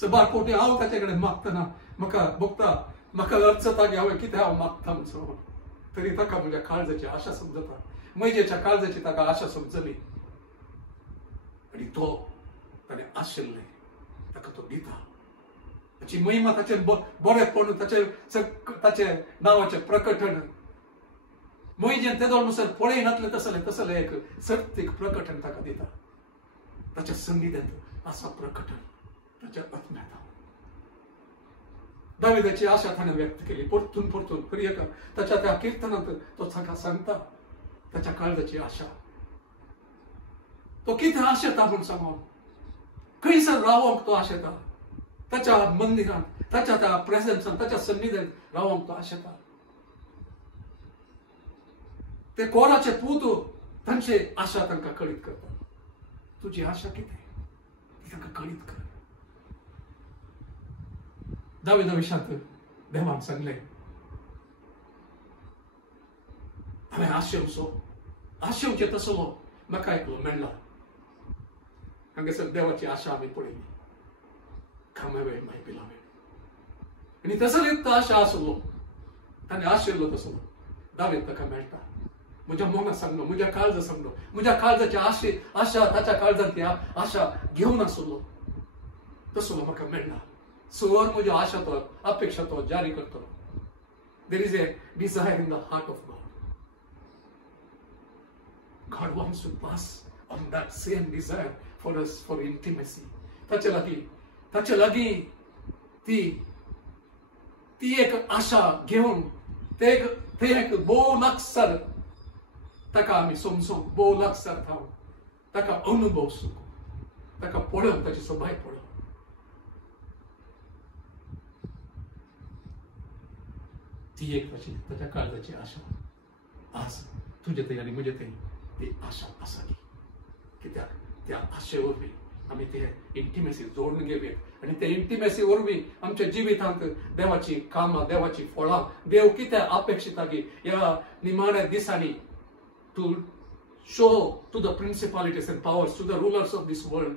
सबार पोटी हांव ताचे कडेन मागतना म्हाका भोगता म्हाका अर्थ जाता की हांवें कितें हांव मागता म्हणून तरी ताका म्हज्या काळजाची आशा समजता मैजेच्या काळजाची ताका आशा समजली आनी तो ताणें आशिल्लें ताका तो दिता ताची महिमा ताचे बरेपण ताचे नावाचे प्रकटन मैजेन तेदो नुसार पळय नासलें तसलें एक सत्यीक प्रकटन ताका दिता ताच्या संगीतांत आसा प्रकटन ताच्या आत्म्यांत दाविदाची आशा ताणें व्यक्त केली परतून खरी एका ताच्या त्या किर्तनांत तो ताका सांगता ताच्या काळजाची आशा तो कितें आशेता म्हूण सांगून खंयसर रावोंक तो आशेता ताच्या मंदिरांत ताच्या त्या प्रेझन्सांत ताच्या सन्निधींत रावोंक तो आशेता ते कोराचे पूत तांची आशा तांकां कळीत करता तुजी आशा कितें ती तांकां कळीत कर दाविदा विशांत देवान सांगलें हांवें आशेवचें तसलो म्हाका एकलो मेळ्ळा हांगासर देवाची आशा आमी पळयली Come away, my beloved. आनी तसलीच आशा आसलो ताणें आशिल्लो तसलो दावीद ताका मेळटा म्हज्या मोगान सांगलो म्हज्या काळजा सांगलो म्हज्या काळजाची आशा ताच्या काळजांत ती आशा घेवन आसलो तसलो म्हाका मेळना सर म्हज्यो आशा तो अपेक्षा तो जारी करतलो There is a desire in the heart of God. God wants to pass on that same desire for us, for intimacy. ताचे लागीं ती एक आशा घेवन ते एक भोव लागसार ताका आमी समजूंक भोव लागसार थांव ताका अनुभव सुख ताका पळोवन ताची सबाय पळोवन ती एक अशी त्याच्या काळजाची आशा आज तुझे ते आणि म्हणजे ती आशा असावी की त्या आशेवर बी आम्ही ते इंटिमेसी जोडून घेऊयात आणि त्या इंटिमेसी वरवी आमच्या जिवितांत देवाची कामां देवाची फळां देव कितें अपेक्षित की या निमाण्या दिसांनी to show to the principalities and powers to the rulers of this world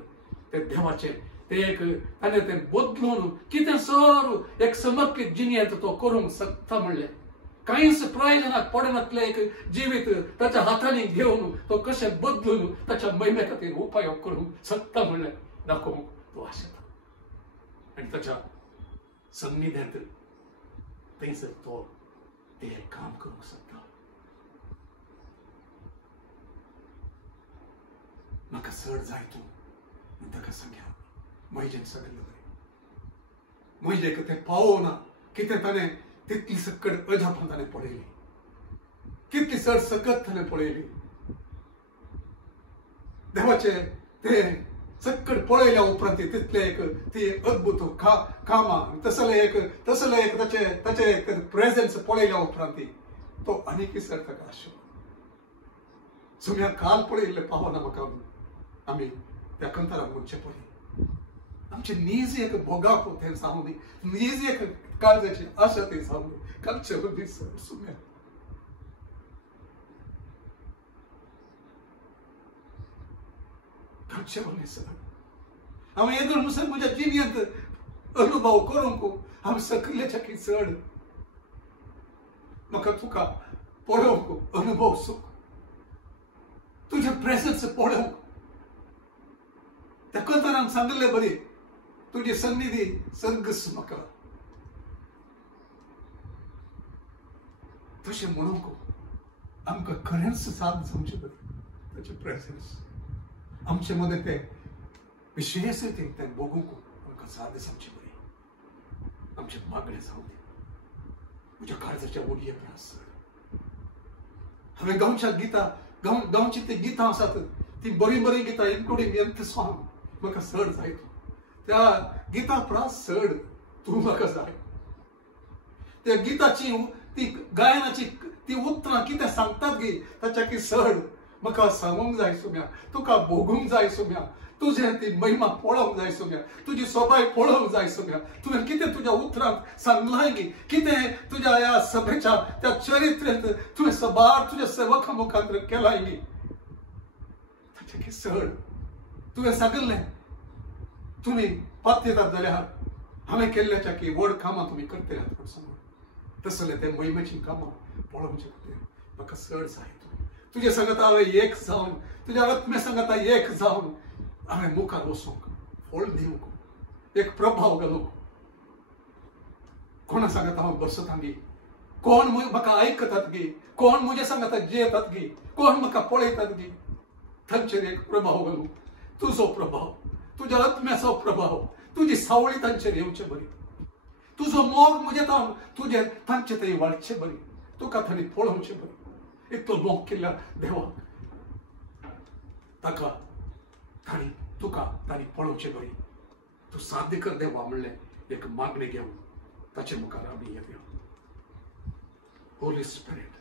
ते देवाचे ते एक ताणें ते बदलून कितें सर एक समर्पित जिणेंत तो करूंक शकता म्हणलें कांयच प्रयोजनाक पडनातलें एक जिवीत ताच्या हातांनी घेवन तो कशें बदलून ताच्या महिमे खातीर उपयोग करूंक शकता म्हणलें दाखोवंक तो आशेता आनी ताच्या सन्निध्यांत थंयसर तो ते काम करूंक शकता म्हाका चड जाय तूं ताका सांगया मैजेन सगळें मैजेक तें पावोना कितें ताणें तितली सकट अजापां ताणें पळयली कितली चड सकत ताणें पळयली देवाचे ते सकट पळयल्या उपरांत तितले एक ती अद्भुत कामां तसले एक ताचे एक प्रेझेन्स पळयल्या उपरांत तो आनीक सर ताका आशिल्लो सुम्या काल पळयल्ले पावना म्हाका आमी त्या कंताराक म्हणचे पळय आमचे नीज एक बोगाप ते सांगली नीज एक काळजाची आशा ते सांगली कालचे बद्दल सर सुम्या कालचे बद्दल सर हांव येदूर मुसर म्हज्या जिणेंत अनुभव करूंक हांव सकलेच्या की चड म्हाका तुका पळोवंक अनुभव सुख तुझे प्रेझेन्स पळोवंक त्या कंतारान सांगले बरी तुझी सन्निधी सर्गस म्हाका तशें म्हणूंक आमकां खरेंच साथ जावचें बरी ताचें प्रेझेन्स आमचे मदें ते विशेष रितीन तें बघूंक आमकां साथ जावची बरी आमचे मागणें जावं दी म्हज्या काळजाच्या उडये प्रास हांवें गांवच्या गितां गांवची ती गितां आसात ती बरी बरी गितां इन्क्लुडींग एंथ सॉंग म्हाका चड जाय त्या गितां प्रास चड तूं म्हाका जाय त्या गिताची ती गायनाची ती उतरां कितें सांगतात गे ताच्या की चड म्हाका सांगूंक जाय सुम्या तुका भोगूंक जाय सुम्या तुझे ती महिमा पळोवंक जाय सुम्या तुजी सोबाय पळोवंक जाय सुम्या तुवें कितें तुज्या उतरांत सांगलाय गे कितें तुज्या ह्या सभेच्या त्या चरित्रेंत तुवें सबार तुज्या सेवका मुखांत केलाय गे ताचे की चड तुवें सांगलें तुमी पातयतात जाल्यार हांवें केल्ल्याच्या की व्हड कामां तुमी करतल्यात म्हूण सांगून तसलें तें महिमेचीं कामां पळोवचें खातीर म्हाका चड जाय तुजे सांगता हांवें एक जावन तुज्या आत्मे सांगता एक जावन हांवें मुखार वचूंक फळ दिवंक एक प्रभाव घालूंक कोणा सांगता हांव बसता गे कोण म्हाका आयकतात गे कोण म्हजे सांगता जेतात गे कोण म्हाका पळयतात गे तांचेर एक प्रभाव घालूंक तुजो प्रभाव तुज्या आत्म्याचो प्रभाव तुजी सावळी तांचेर येवचे बरी तुजो मोग म्हजे तुजे तांचे थंय वाडचे बरी तुका थंय पळोवचे बरी इतलो मोग केल्ल्या देवाक ताका ताणी पळोवचे बरी तूं साध्य कर देवा म्हणलें एक मागणी घेवन ताचे मुखार आमी येवया holy spirit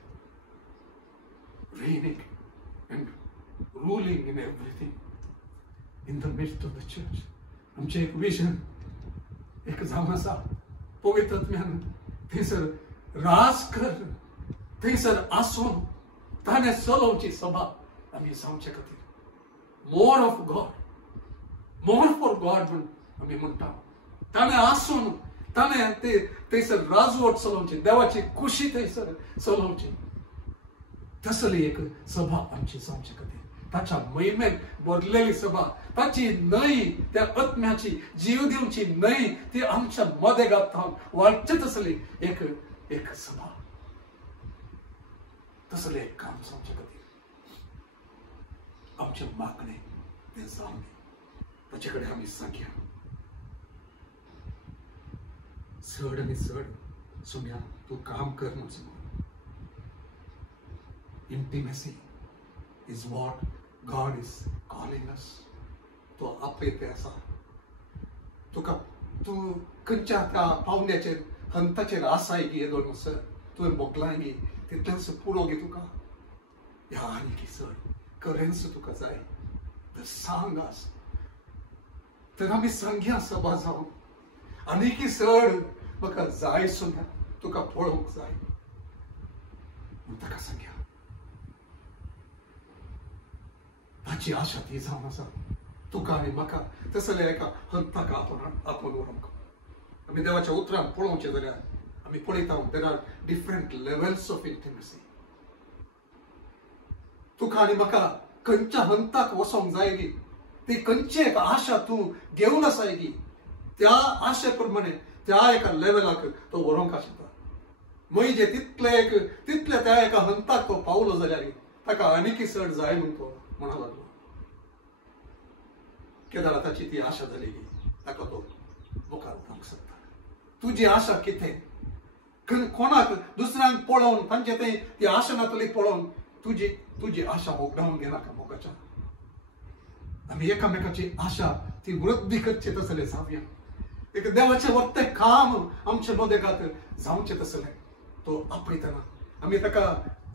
reigning and ruling in everything in the midst of the church. आमचे एक विजन एक जावन आसा पवित्र आत्म्यान थंयसर रास कर थंयसर आसून ताणें चलोवची सभा आमी जावचे खातीर more of God more for God म्हूण आमी म्हणटा ताणें आसून ताणें ते थंयसर राजवट चलोवची देवाची खुशी थंयसर चलोवची तसली एक सभा आमची जावचे खातीर ताच्या महिमेक भरलेली सभा ताची न्हंय त्या आत्म्याची जीव दिवची न्हंय ती आमच्या मदें घालता वाडचे तसली एक सभा तसलें एक काम जावचे खातीर आमचे मागणें तें जावन ताचे कडेन आमी सांगया चड आनी चड सुम्या तूं काम कर म्हजो intimacy is what God is calling us तो आपयते आसा तुका तूं खंयच्या त्या पावंड्याचेर हंताचेर आसाय की येदोळ सर तुवें मोकलांगी तितलेंच पुरोगी तुका ह्या आनीक चड करेन्स तुका जाय तर सांग आज तर आमी सांगया सभा जावन आनीक चड म्हाका जाय सुद्दां तुका पळोवंक जाय म्हूण ताका सांगया ताची आशा ती जावन आसा तुका आनी म्हाका तसले एका हंताक आपण व्हरोंक आमी देवाच्या उतरांत पळोवचें जाल्यार आमी पळयता there are different levels of intimacy तुका आनी म्हाका खंयच्या हंताक वचोंक जाय गी ती खंयची एक आशा तूं घेवन आसा गी त्या आशे प्रमाणे त्या एका लेवलाक तो व्हरोंक आशिता म्हणजे तितले त्या एका हंताक तो पावलो जाल्यार ताका आनीक चड जाय म्हूण तो म्हणा लागलो केदार ताची ती आशा जाली गी ताका तो मुखार वचूंक शकता तुजी आशा कितें कोणाक दुसऱ्यांक पळोवन तांचे ती आशा नातली पळोवन तुजी आशा उगडावन घेनाका मोगाच्या आमी एकामेकाची आशा ती वृद्धी करचे तसले जावया एक देवाचे वरते काम आमच्या मोदेगात जावचे तसले तो आपयतना आमी ताका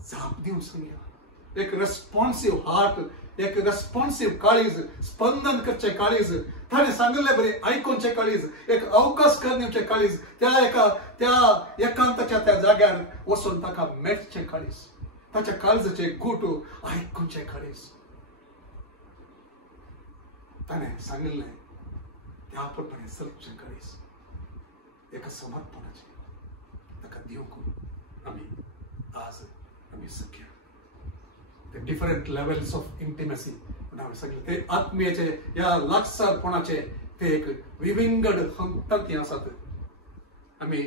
जाप दिवंक सांगया एक रेस्पॉन्सिव्ह हार्ट एक रेस्पॉन्सिव्ह काळीज स्पंदन करचे काळीज ताणें सांगले बरे आयकोवचे काळीज एक अवकाश करण्याचे काळीज त्या एकांताच्या त्या जाग्यार वचून ताका मेळचे काळीज ताच्या काळजाचे घुट आयकुचे काळीज ताणें सांगले त्या प्रमाणे चलचे काळीज एका समर्पणाचे ताका दिवंक आमी सख्या ते डिफरंट लेवल्स ऑफ इंटिमेसी हांवें सांगलें ते आत्मीयेचे ह्या लागसारपणाचे ते एक विविंगड हंतांत आसात आमी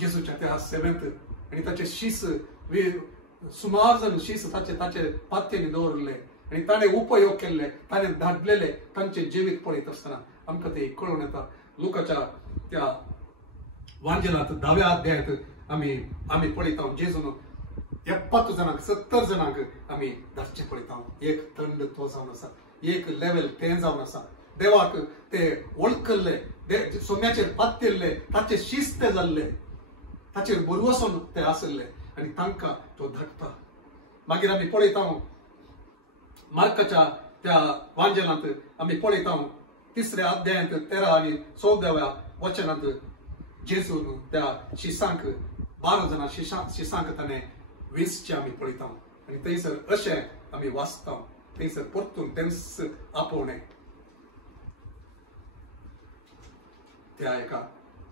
जेजूच्या त्या सेवेंत आनी ताचे शीस सुमार जण शीस ताचे पात्यांनी दवरले आनी ताणें उपयोग केल्ले ताणें धाडलेले तांचे जिवीत पळयत आसतना आमकां ते कळून येता लुकाच्या त्या वांजेलांत 10व्या अध्यायांत आमी पळयता जेजून 70 जाणांक 70 जाणांक आमी धाडचे पळयता एक थंड तो जावन आसा एक लेवल तें जावन आसा देवाक ते वळखले सोम्याचेर पात्यल्ले ताचे शिस्त जाल्ले ताचेर बरवसून ते आसले आनी तांकां तो धाडटा मागीर आमी पळयता मार्काच्या त्या वांजेलांत आमी पळयता 3ऱ्या अध्यायांत 13 आनी 14व्या वचनांत जेजून त्या शिसांक 12 जाणां शिसांक ताणें वेंचचें आमी पळयता आनी थंयसर अशें आमी वाचता थंयसर परतून तेंच आपोवणें त्या एका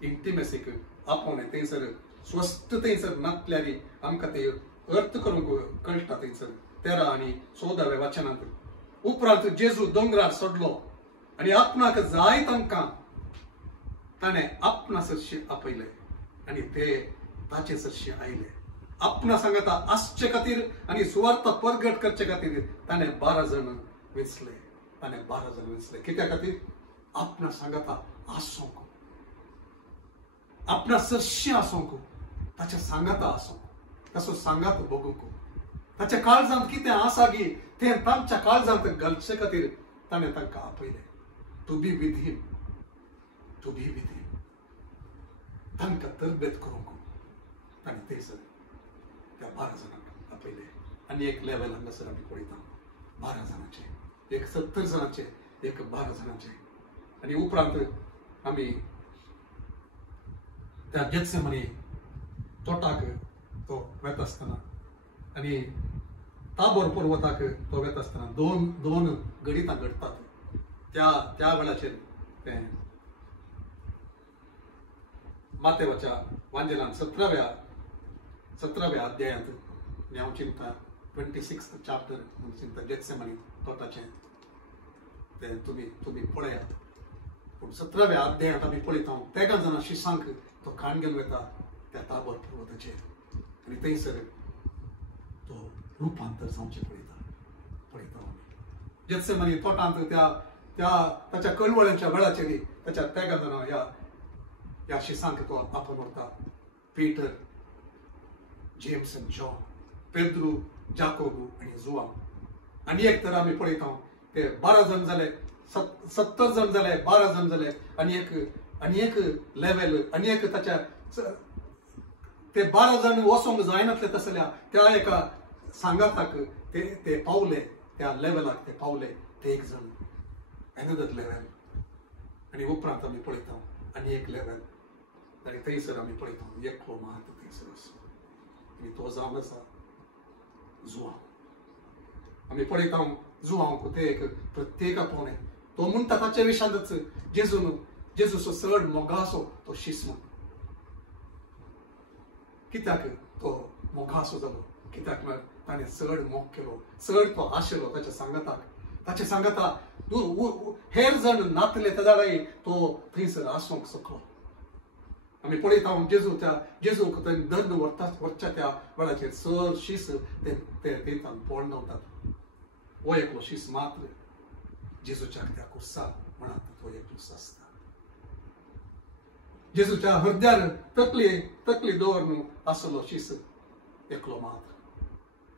इंटिमेसीक आपोवणें थंयसर स्वस्थ थंयसर नातल्यार आमकां ते अर्थ करूंक कळटा थंयसर 13 आनी 14व्या वचनांत उपरांत जेजू दोंगरार सोडलो आनी आपणाक जाय तांकां ताणें आपणा सरशी आपयले आनी ते ताचे सरशी आयले आपणा सांगता आसचे खातीर आनी सुवार्ता परगट करचे खातीर ताणें 12 जाण वेंचले कित्या खातीर आपणा सांगता आसूंक आपणा सरशी आसूंक ताच्या सांगता आसूंक ताचो सांगात बगूंक ताच्या काळजांत कितें आसा गी तें तांच्या काळजांत घालचे खातीर ताणें तांकां आपयलें टू बी विथ हिम तांकां तरबेत करूंक ताणें थंयसर त्या 12 जाणांक आपयले आनी एक लेवल हांगासर आमी पळयता 12 जाणांचे एक 70 जाणांचे एक 12 जाणांचे आनी उपरांत आमी त्या गेत्सेमनी तोटाक तो वेता आसतना आनी ताबोर पर्वताक तो वेता आसतना दोन गणितां घडटात त्या वेळाचेर ते मातेवाच्या वांजेलांत 17व्या अध्यायांत आनी हांव चिंता 26th chapter म्हूण चिंता गेत्सेमनी तोटाचें ते तुमी पळयात पूण 17व्या अध्यायांत आमी पळयता 13 जाणां शिसांक तो खाण घेवन वता त्या ताबोर पर्वताचेर आनी थंयसर तो रुपांतर जावचें पळयता आमी गेत्सेमनी तोटांत ताच्या कळवळ्यांच्या वेळाचेर ताच्या 13 जाणां ह्या शिसांक तो आपोवन व्हरता पीटर जेम्स आनी जॉन पेद्रू जाकोबू आनी जुआंव आनी एक तर आमी पळयता ते 12 जाण जाले 70 जाण जाले 12 जाण जाले आनी एक लेवल आनी एक ताच्या ते 12 जण वसोंग जायनातले तसल्या त्या एका सांगाताक ते पावले त्या लेवलाक ते पावले ते एक जण एनदर लेवल आणि उपरांत आमी पळयता आनी एक लेवल आणि थंयसर आमी पळयता एकलो मात थंयसर आसा आनी तो जावन आसा जुआंव आमी पळयता जुआंव ते एक प्रत्येकापोणे तो म्हणटा ताचे विशयांतच जेजूचो चड मोगासो तो शिस्म कित्याक तो मोगासो जालो कित्याक ताणें चड मोग केलो चड तो आशिल्लो ताचे सांगाता हेर जण नातले तेदाराय तो थंयसर आसूंक शकलो आमी पळयता जेजूक दंड व्हरच्या त्या वेळाचेर चड शीस ते तेंतान पळोवतात हो एकलो शीस मात्र जेजूच्या त्या कुर्सार म्हणात तो एकलोच आसता जेजूच्या हृदयार तकली दवरून आसलो शीस एकलो मात्र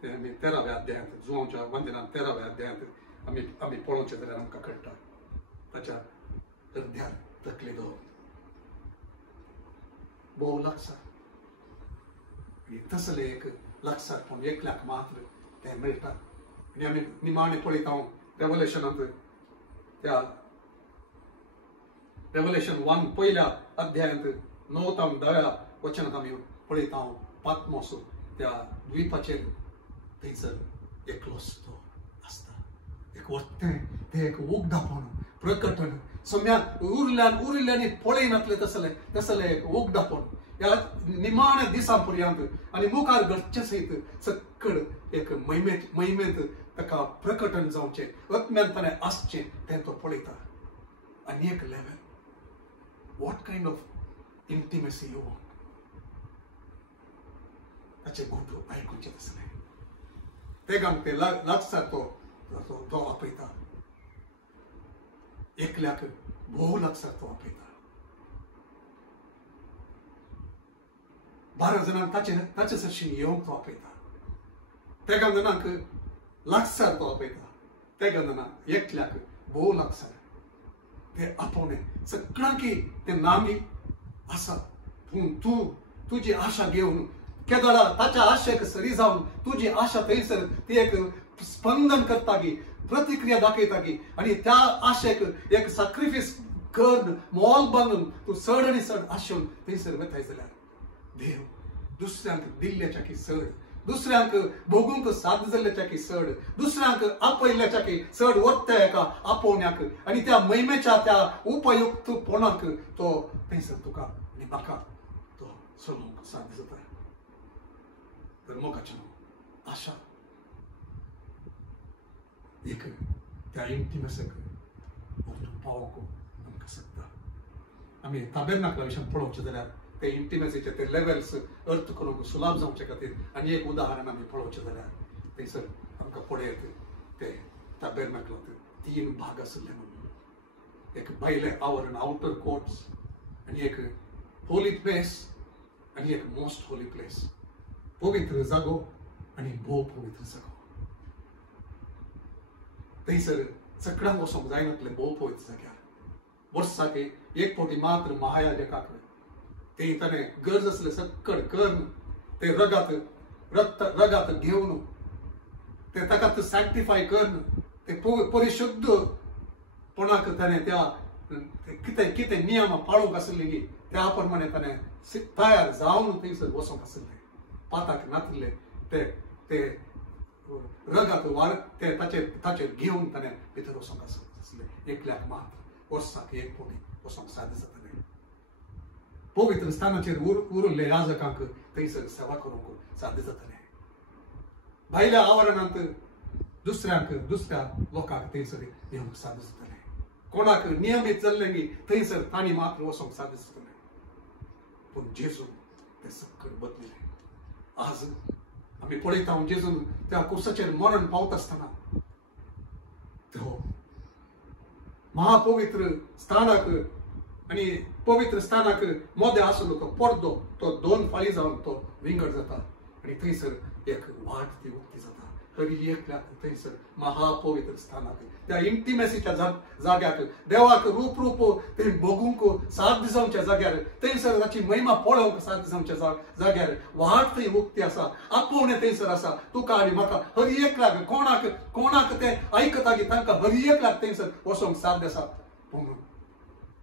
ते आमी 13व्या अध्यायांत जुआंवच्या मंदिरांत 13व्या अध्यायांत आमी पळोवचें जाल्यार आमकां कळटा ताच्या हृदयार तकली दवरून भोव लागसार आनी तसलें एक लागसारपण एकल्याक मात्र तें मेळटा आनी आमी निमाणें पळयता रेवलेशनांत त्या रेवलेशन 1 पयल्या अध्यायांत 9 ते 10 वचनांत आमी पळयता पात्मोस त्या द्वीपाचेर थंयसर एकलोच तो आसता एक वर्तें तें एक उगडापण प्रकटण सम्याक उरिल्ल्यांनी पळयनातलें तसलें एक उगडापण ह्या निमाण्या दिसां पर्यंत आनी मुखार घडचे सयत सक्कड एक महिमेंत ताका प्रकटण जावचें आत्म्यांतपणे आसचें तें तो पळयता आनी एक level what kind of intimacy you want ताचे गुटू आयकुचें तसलें तेगांक ते लागसार तो आपयता एकल्याक भोव लागसार तो आपयता 12 जणांक ताचे सरशीं येवंक तो आपयता त्या गंदनाक लागसार तो आपयता त्या गंदनाक एकल्याक भोव लागसार ते आपोवणें सगळ्यांकी ते नामी आसा पूण तूं तुजी आशा घेवन केदळा ताच्या आशेक सरी जावन तुजी आशा थंयसर ती एक स्पंदन करता की प्रतिक्रिया दाखयता की आनी त्या आशेक एक सॅक्रिफायस करून मोल बांदून तूं चड आनी चड आशेवन थंयसर वताय जाल्यार देव दुसऱ्यांक दिल्ल्याच्या की चड दुसऱ्यांक भोगूंक साध्य जाल्ल्याच्या की चड दुसऱ्यांक आपयल्ल्याच्या की चड वरता एका आपोवण्याक आनी त्या महिमेच्या त्या उपयुक्तपणाक तो थंयसर तुका आनी म्हाका तो चलोवंक साध्य जाता तर मोगाचें आशा एक त्या इंटिमेसीक पावोवंक आमकां शकता आमी ताबेरनाकला विशयान पळोवचें जाल्यार ते इंटिमेसीचे ते लेवल्स अर्थ करूंक सुलभ जावचे खातीर आनी एक उदाहरण आमी पळोवचें जाल्यार थंयसर आमकां पळयत ते ताबेरनाकलांत 3 भाग आशिल्ले म्हणून एक भायले आवरण आउटर कोर्ट्स आनी एक होली प्लेस आनी एक मोस्ट होली प्लेस पवित्र जागो आनी भोव पवित्र जागो थंयसर सगळ्यांक वचोंक जायनातले भोव पवित्र जाग्यार वर्साक एक फावटी मात्र महायाजकाक ते ताणें गरज आसले सक्कड कर्ण ते रगात घेवन ते ताका सॅक्टिफाय करून ते परिशुद्धपणाक ताणें त्या कितें नियम पाळूंक आसली त्या प्रमाणे ताणें तयार जावन थंयसर वचोंक आसलें पाताक नातले ते रगात ते ताचेर घेवन ताणें भितर वचोंक आसलें एकल्याक मात्र वर्साक एक फावटी वचोंक साध्य जातालें पवित्र स्थानाचेर उरिल्ले याजकांक थंयसर सेवा करूंक साध्य जातालें भायल्या आवरणांत दुसऱ्या लोकांक थंयसर येवंक साध्य जातालें कोणाक नियमीत जाल्लें की थंयसर तांणी मात्र वचोंक साध्य जातालें पूण जेजू तें सकट बदलिलें आज आमी पळयता जेजून त्या कुर्साचेर मरण पावता आसतना तो महापवित्र स्थानाक आनी पवित्र स्थानाक मोदें आसलो तो पडदो तो 2 फाळी जावन तो विंगड जाता आनी थंयसर एक वाट ती उक्ती जाता हरी एकल्या थंयसर महापवित्र स्थानाक त्या इंटिमेसीच्या जाग्याक देवाक रूप रूप थंय बगूंक 7 दिसांच्या जाग्यार थंयसर ताची महिमा पळोवंक 7 दिसांच्या जाग्यार वाट थंय उक्ती आसा आपोवणें थंयसर आसा तुका आनी म्हाका हरी एकल्याक कोणाक ते आयकता की तांकां हरी एकल्याक थंयसर वचोंक साध्य आसा पूण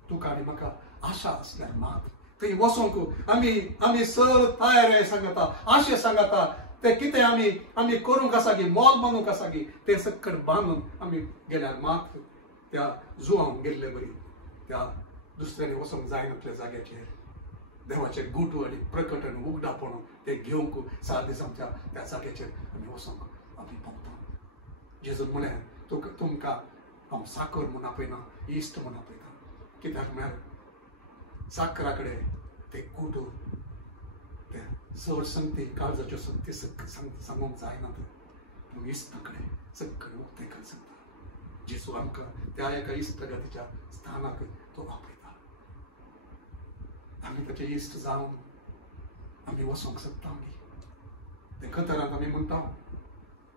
तुका आनी म्हाका आशा असल्यार मात थंय वचोंक आमी सर तयार सांगता आशे सांगता ते कितें आमी करूंक आसा की मोल मानूंक आसा की ते सक्कड बांदून आमी गेल्यार मात त्या जुवांक गेल्ले बरी त्या दुसऱ्याने वचोंक जायनातल्या जाग्याचेर देवाचे गुटू आनी प्रकट आनी उगडापण ते घेवंक 7 दिसांच्या त्या जाग्याचेर आमी वचोंक आमी पावता जेजून म्हळ्यार तुमकां हांव साकर म्हूण आपयना इश्ट म्हूण आपयता कित्याक म्हळ्यार साकरा कडेन ते गुटू ते चड संगती काळजाच्यो संगती सांगूंक जायना पूण इश्टा कडेन सक्कड उक्तेकार सांगता जेजू आमकां त्या एका इश्टगतीच्या स्थानाक तो आपयता आमी ताचे इश्ट जावन आमी वचोंक शकता आमी ते खतरांत आमी म्हणटा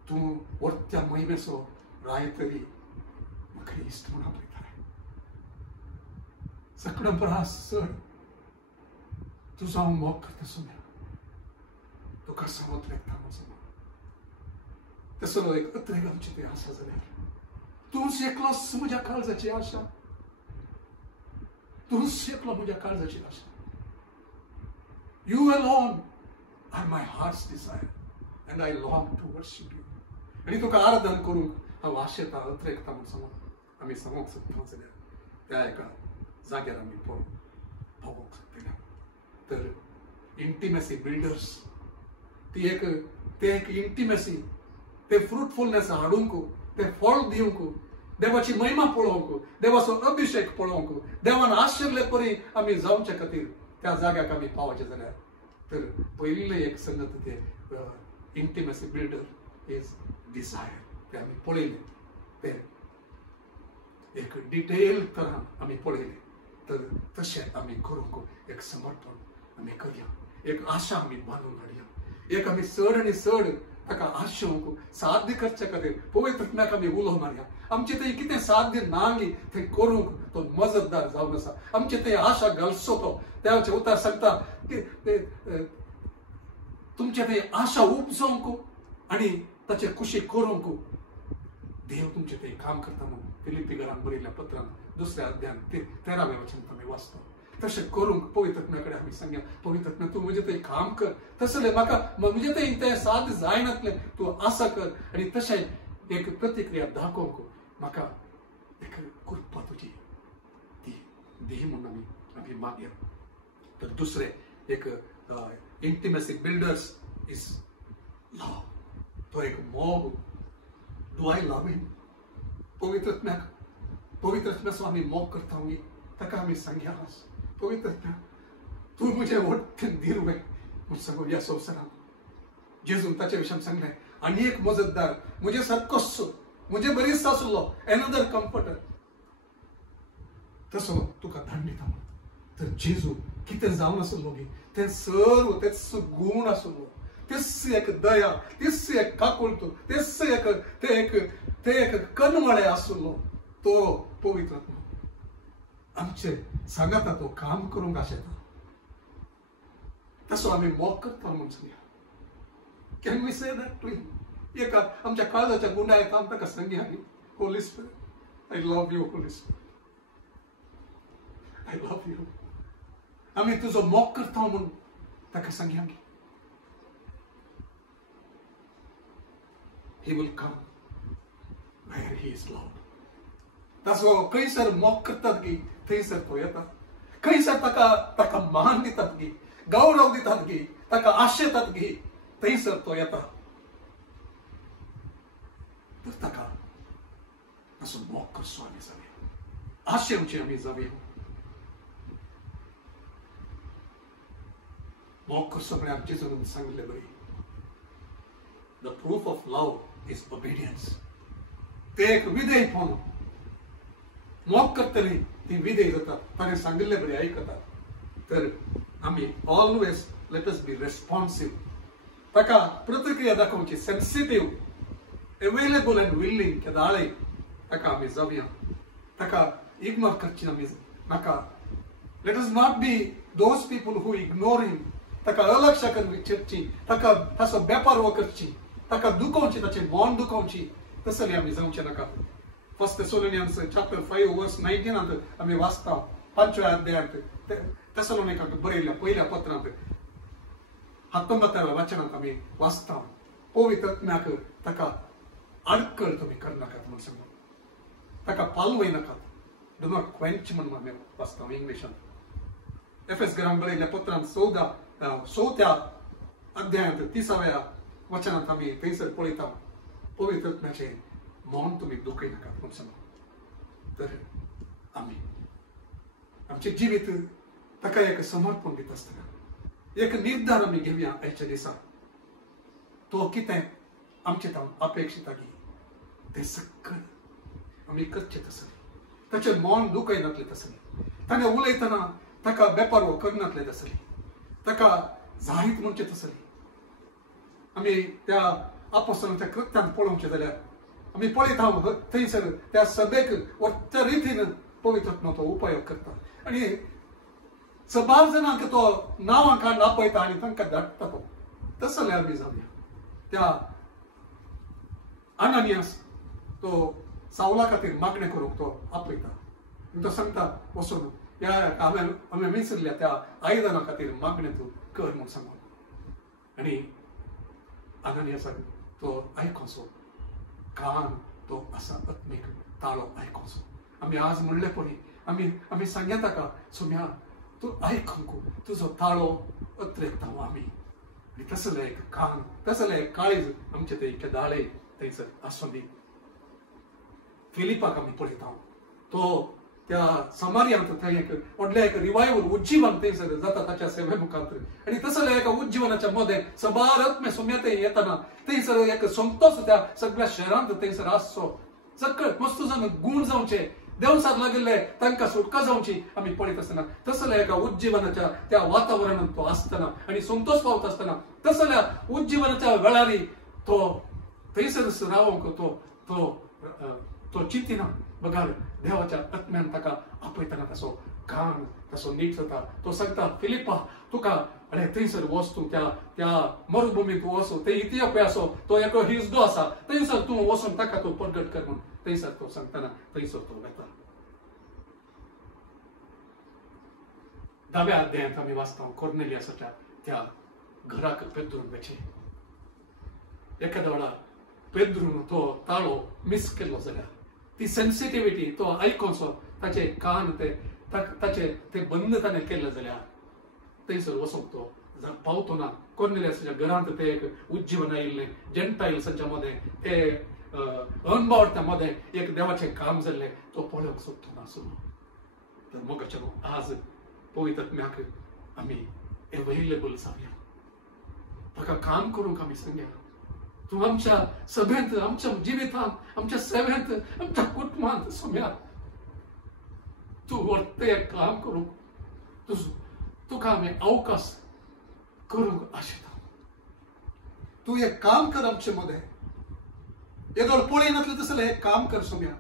तूं वर्त्या महिमेचो राय तरी म्हाका इश्ट म्हूण आपयता सकड परास चड तुजो हांव मोग करता सुम्या तुका सावत लेखता म्हजो तसलो एक अत्रेक आमची ते आशा जाल्यार तूंच एकलोच म्हज्या काळजाची आशा तूंच एकलो म्हज्या काळजाची आशा you alone are my heart's desire and I long to worship you आणि तुका आराधन करूंक हांव आशेता अत्रेकता म्हूण सांगून आमी सांगूंक सोदता जाल्यार त्या एका जाग्यार आमी पावूंक सोदतले तर इंटिमेसी बिल्डर्स ती एक इंटिमेसी ते फ्रुटफुलनेस हाडूंक ते फळ दिवंक देवाची महिमा पळोवंक देवाचो अभिषेक पळोवंक देवान आशिल्ले परी आमी जावचे खातीर त्या जाग्याक आमी पावचे जाल्यार तर पयले एक संगत ते इंटिमेसी बिल्डर इज डिझायर ते आमी पळयले ते एक डिटेल तरान आमी पळयले तर तशें आमी करूंक एक समर्पण आमी करया एक आशा आमी बांदून हाडया एक आमी चड आनी चड ताका आशोवंक साध्य करचे खातीर पवित्रत्म्याक आमी उलो मारया आमचे थंय कितें साध्य नांगी थंय करूंक तो मजतदार जावन आसा आमचे थंय आशा घालचो तो देवाचें उतर सांगता की तुमचे थंय आशा उपजोवंक आनी ताचे खुशी करूंक देव तुमचे थंय काम करता म्हणून फिलिप्पीकारांक बरयल्ल्या पत्रांत 2 अध्यायान 13वें वचन आमी वाचता तशें करूंक पवित्रत्म्या कडेन आमी सांगया पवित्रत्म्या तूं म्हजे थंय काम कर तसलें म्हाका म्हजे थंय तें साध्य जायनातलें तूं आसा कर आनी तशें एक प्रतिक्रिया दाखोवंक म्हाका एक कृपा तुजी ती दी म्हणून आमी मागया तर दुसरें एक इंटिमेसी बिल्डर्स इज लव तो एक मोग डू आय लव हिम पवित्रत्म्याचो आमी मोग करता ताका आमी सांगया पवित्रत्म्या तूं म्हजें व्हडलें दिरवें म्हूण सांगून ह्या संवसारांत जेजून ताचे विशयान सांगलें आनी एक मजतदार म्हजे सारकोच म्हजे बरीच आसलो एनदर कम्फर्टर तसो तुका धाड दिता तर जेजू कितें जावन आसलो गे तें सर्व तेच गूण आसलो तेच एक दया तेच एक काकुळतो ते एक कनमळे आसलो तो पवित्रत्मा आमचे सांगता तो काम करूंक आशेता तसो आमी मोग करता म्हणून सांगया can we say that to him एका आमच्या काळजाच्या गुंडाळ्याक आमी ताका सांगया holy spirit I love you holy spirit I love you आमी तुजो मोग करता म्हणून ताका सांगया he will come where he is loved तसो खंयसर मोग करतात गी थंयसर तो येता खंयसर ताका मान दितात गी गौरव दितात गी ताका आशेतात गी थंयसर तो येता तर ताका असो मोग करचो आमी जावया आशेवची आमी जावया मोग करचो म्हळ्यार आमचे जेजून सांगले बरी The proof of love is obedience. ते एक विधेयपण मोग करतली ती विधेय जातात ताणें सांगिल्ले बरें आयकतात तर आमी ऑलवेज लेट अस बी रेस्पॉन्सिव ताका प्रतिक्रिया दाखोवची सेन्सिटिव्ह available and willing केदाळे ताका आमी जावया ताका इग्नोर करची आमी नाका. Let us not be those people who ignore him. ताका अलक्ष करून चिरची ताका ताचो बेपारवो करची ताका दुखोवची ताचे मन दुखोवची तसले आमी जावचे नाका. 1 Thessalonians chapter 5 verse 19 आमी वाचता 5व्या अध्यायात तेसलोनिकाक बरयल्ल्या पहिल्या पत्रांत 19व्या वचनांत आमी वाचता पवित्र आत्म्याक ताका अडकळ तुम्ही करनाकात म्हणून सांगता ताका पालवय नाकात. डू नॉट क्वेंच म्हणून आमी वाचता इंग्लिशांत. एफेसकारांक बरयल्ल्या पत्रांत 14व्या अध्यायात 30व्या वचनांत आमी थंयसर पळयता पवित्र आत्म्याचे मन तुम्ही दुखय नाकात म्हणून सांगता. तर आमी आमचे जिवीत ताका एक समर्पण दित आसतना एक निर्धार आमी घेवया आयच्या दिसा. तो कितें आमचे तावन अपेक्षित की ते सक्कल आमी करचे तसले ताचे मन दुखयनातले तसले ताणें उलयतना ताका बेपारवो करनातले तसले ताका जायत म्हणचे तसले. आमी त्या आपोस्तलांच्या कृत्यान पळोवचें जाल्यार आमी पळयता थंयसर त्या सभेक वत्या रितीन पवित्र आत्म्याचो उपयोग करता आनी 12 जाणांक तो नांवां काडून आपयता आनी तांकां धाडटा तो तसले आमी जावया. त्या अनानियास तो सावला खातीर मागणें करूंक तो आपयता तो सांगता वचून ह्या हांवें विसरल्या त्या आयदनां खातीर मागणें तूं कर म्हूण सांगून आनी अनानियासाक तो आयकोसो कान तो असा आत्मीक ताळो आयकोसो. आमी आज म्हणले पळय आमी सांगया ताका सुम्या तूं आयकूंक तुजो ताळो अत्रेक तावो आमी आनी तसलें एक कान तसलें एक काळीज आमचे ते केदाळे थंयसर आसूं दी. फिलिपाक आमी पळयता तो त्या समारियांत थंय एक व्हडलें एक रिवायवल उज्जीवन थंयसर जाता ताच्या सेवे मुखार आनी तसलें एका उज्जीवनाच्या मदें सबार आत्मे सुम्याते येतना थंयसर एक संतोष त्या सगळ्या शहरांत थंयसर आसचो सकळ मस्त जावन गूण जावचे देवसाक लागिल्ले तांकां सुटका जावची आमी पळयत आसतना तसल्या एका उज्जीवनाच्या त्या वातावरणांत तो आसतना आनी संतोष पावत आसतना तसल्या उज्जीवनाच्या वेळारी तो थंयसर रावंक तो चिंतिना बघार देवाच्या आत्म्यान ताका आपयतना ताचो कान ताचो नीट जाता. तो सांगता फिलिपा तुका अरे थंयसर वच तूं त्या मरुभुमींत वच ते इथियोपिया आसो तो एक हिजदो आसा थंयसर तूं वचून ताका तो प्रगट कर म्हूण थंयसर तो सांगतना थंयसर तो वेता. 10व्या अध्यायांत आमी वाचता कोर्नेलियासाच्या त्या घराक पेद्रून वेचे एखाद्या वेळा पेद्रून तो ताळो मिस केलो जाल्यार ती सेन्सिटिव्हिटी तो आयकोसो ताचे कान ताचे ते बंद ताणें केले जाल्यार थंयसर वचूंक तो पावतो ना. कोर्नेलियासाच्या घरांत ते एक उज्जीवन आयिल्लें जेंटायल्सांच्या मदें ते अनबावडच्या मदें एक देवाचें काम जाल्लें तो पळोवंक सोदतो नासलो. तर मोगाचें आज पवित्र आत्म्याक आमी एवेलेबल जावया ताका काम करूंक आमी सांगया. तूं आमच्या सभेंत आमच्या जिवितांत आमच्या सेवेंत आमच्या कुटुंबांत सुम्या तूं व्हडलें एक काम करूंक तुका आमी अवकाश करूंक आशेता. तूं एक काम कर आमचे मदें येदोळ पळयनातलें तसलें एक काम कर सुम्या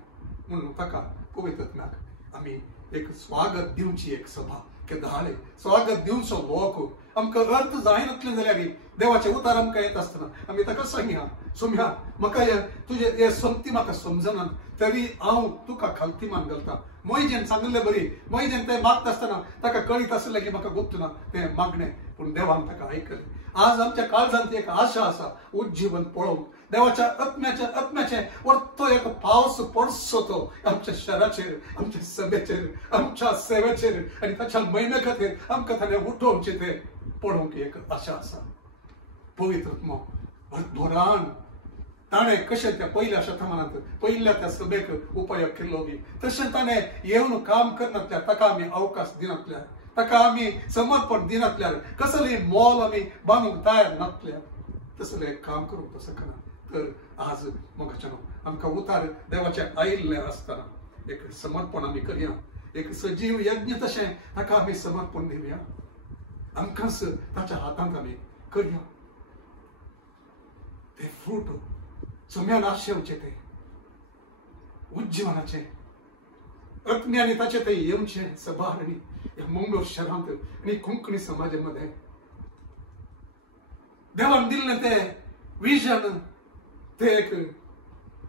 म्हणून ताका पवित्र आत्म्याक आमी एक स्वागत दिवची एक सभा केदाळे स्वागत दिवचो लोक आमकां अर्थ जायनातलें जाल्यार देवाचें उतार आमकां येता आसतना आमी ताका सांगया सुम्या म्हाका तुजे हे संगती म्हाका समजनात तरी हांव तुका खालतीमान घालता. मोयजेन सांगलें बरी मोयजेन तें मागता आसतना ताका कळीत आसलें की म्हाका गुप्तना तें मागणें पूण देवान ताका आयकलें. आज आमच्या काळजांत एक आशा आसा उज्जीवन पळोवंक देवाच्या आत्म्याचे वरतो एक पावस पडसो तो आमच्या शहराचेर आमच्या सभेचेर आमच्या सेवेचेर आनी ताच्या महिने खातीर आमकां ताणें उठोवचें तें पळोवंक एक आशा आसा. पवित्र आत्मो भरभरान ताणें कशें त्या पयल्या शतमानांत पयल्या त्या सभेक उपयोग केल्लो बी तशें ताणें येवन काम करनातल्यार ताका आमी अवकाश दिनातल्यार ताका आमी समर्पण दिनातल्यार कसलें मोल आमी बांदूंक तयार नातल्यार तसलें काम करूंक तो शकना. तर आज मोगाचें आमकां उतार देवाचें आयिल्लें आसतना एक समर्पण आमी करया एक सजीव यज्ञ तशें ताका आमी समर्पण दिवया आमकांच ताच्या हातांत आमी करया. ते फ्रूट सोम्यान आशेवचे ते उज्जीवनाचे आत्म्याने ताचे ते येवचे सभारणी या मंगळूर शहरांत आणि कोंकणी समाजामध्ये देवान दिल्लें ते विजन ते एक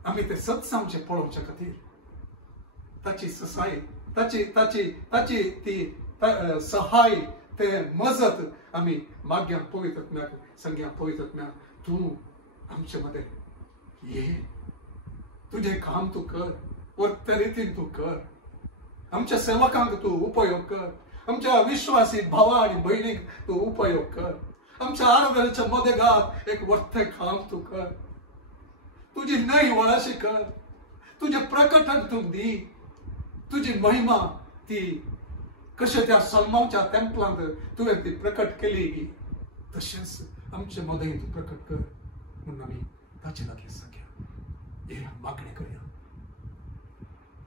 आम्ही ते सत्संगचे पळोवचे खातीर ताची ससाय ताची ती सहाय ते मजत आम्ही माग्या पवित्रात्म्याक संग्या पवित्रात्म्याक तू आमचे मध्ये ये तुझे काम तू कर व तरीतीन तू कर आमच्या सेवकांक तू उपयोग कर आमच्या विश्वासी भावा आणि बहिणीक तू उपयोग कर आमच्या आराधनेच्या मध्ये घात एक वर्थ काम तू कर तुझी नई वळाशी कर तुझे प्रकटन तू दी तुझी महिमा ती कशा त्या सलमाच्या टेम्पलांत तुवें ती प्रकट केली गी तशेंच आमचे मध्ये तू प्रकट कर म्हणून आम्ही ताचे लागीं सगळ्या हे मागणी करूया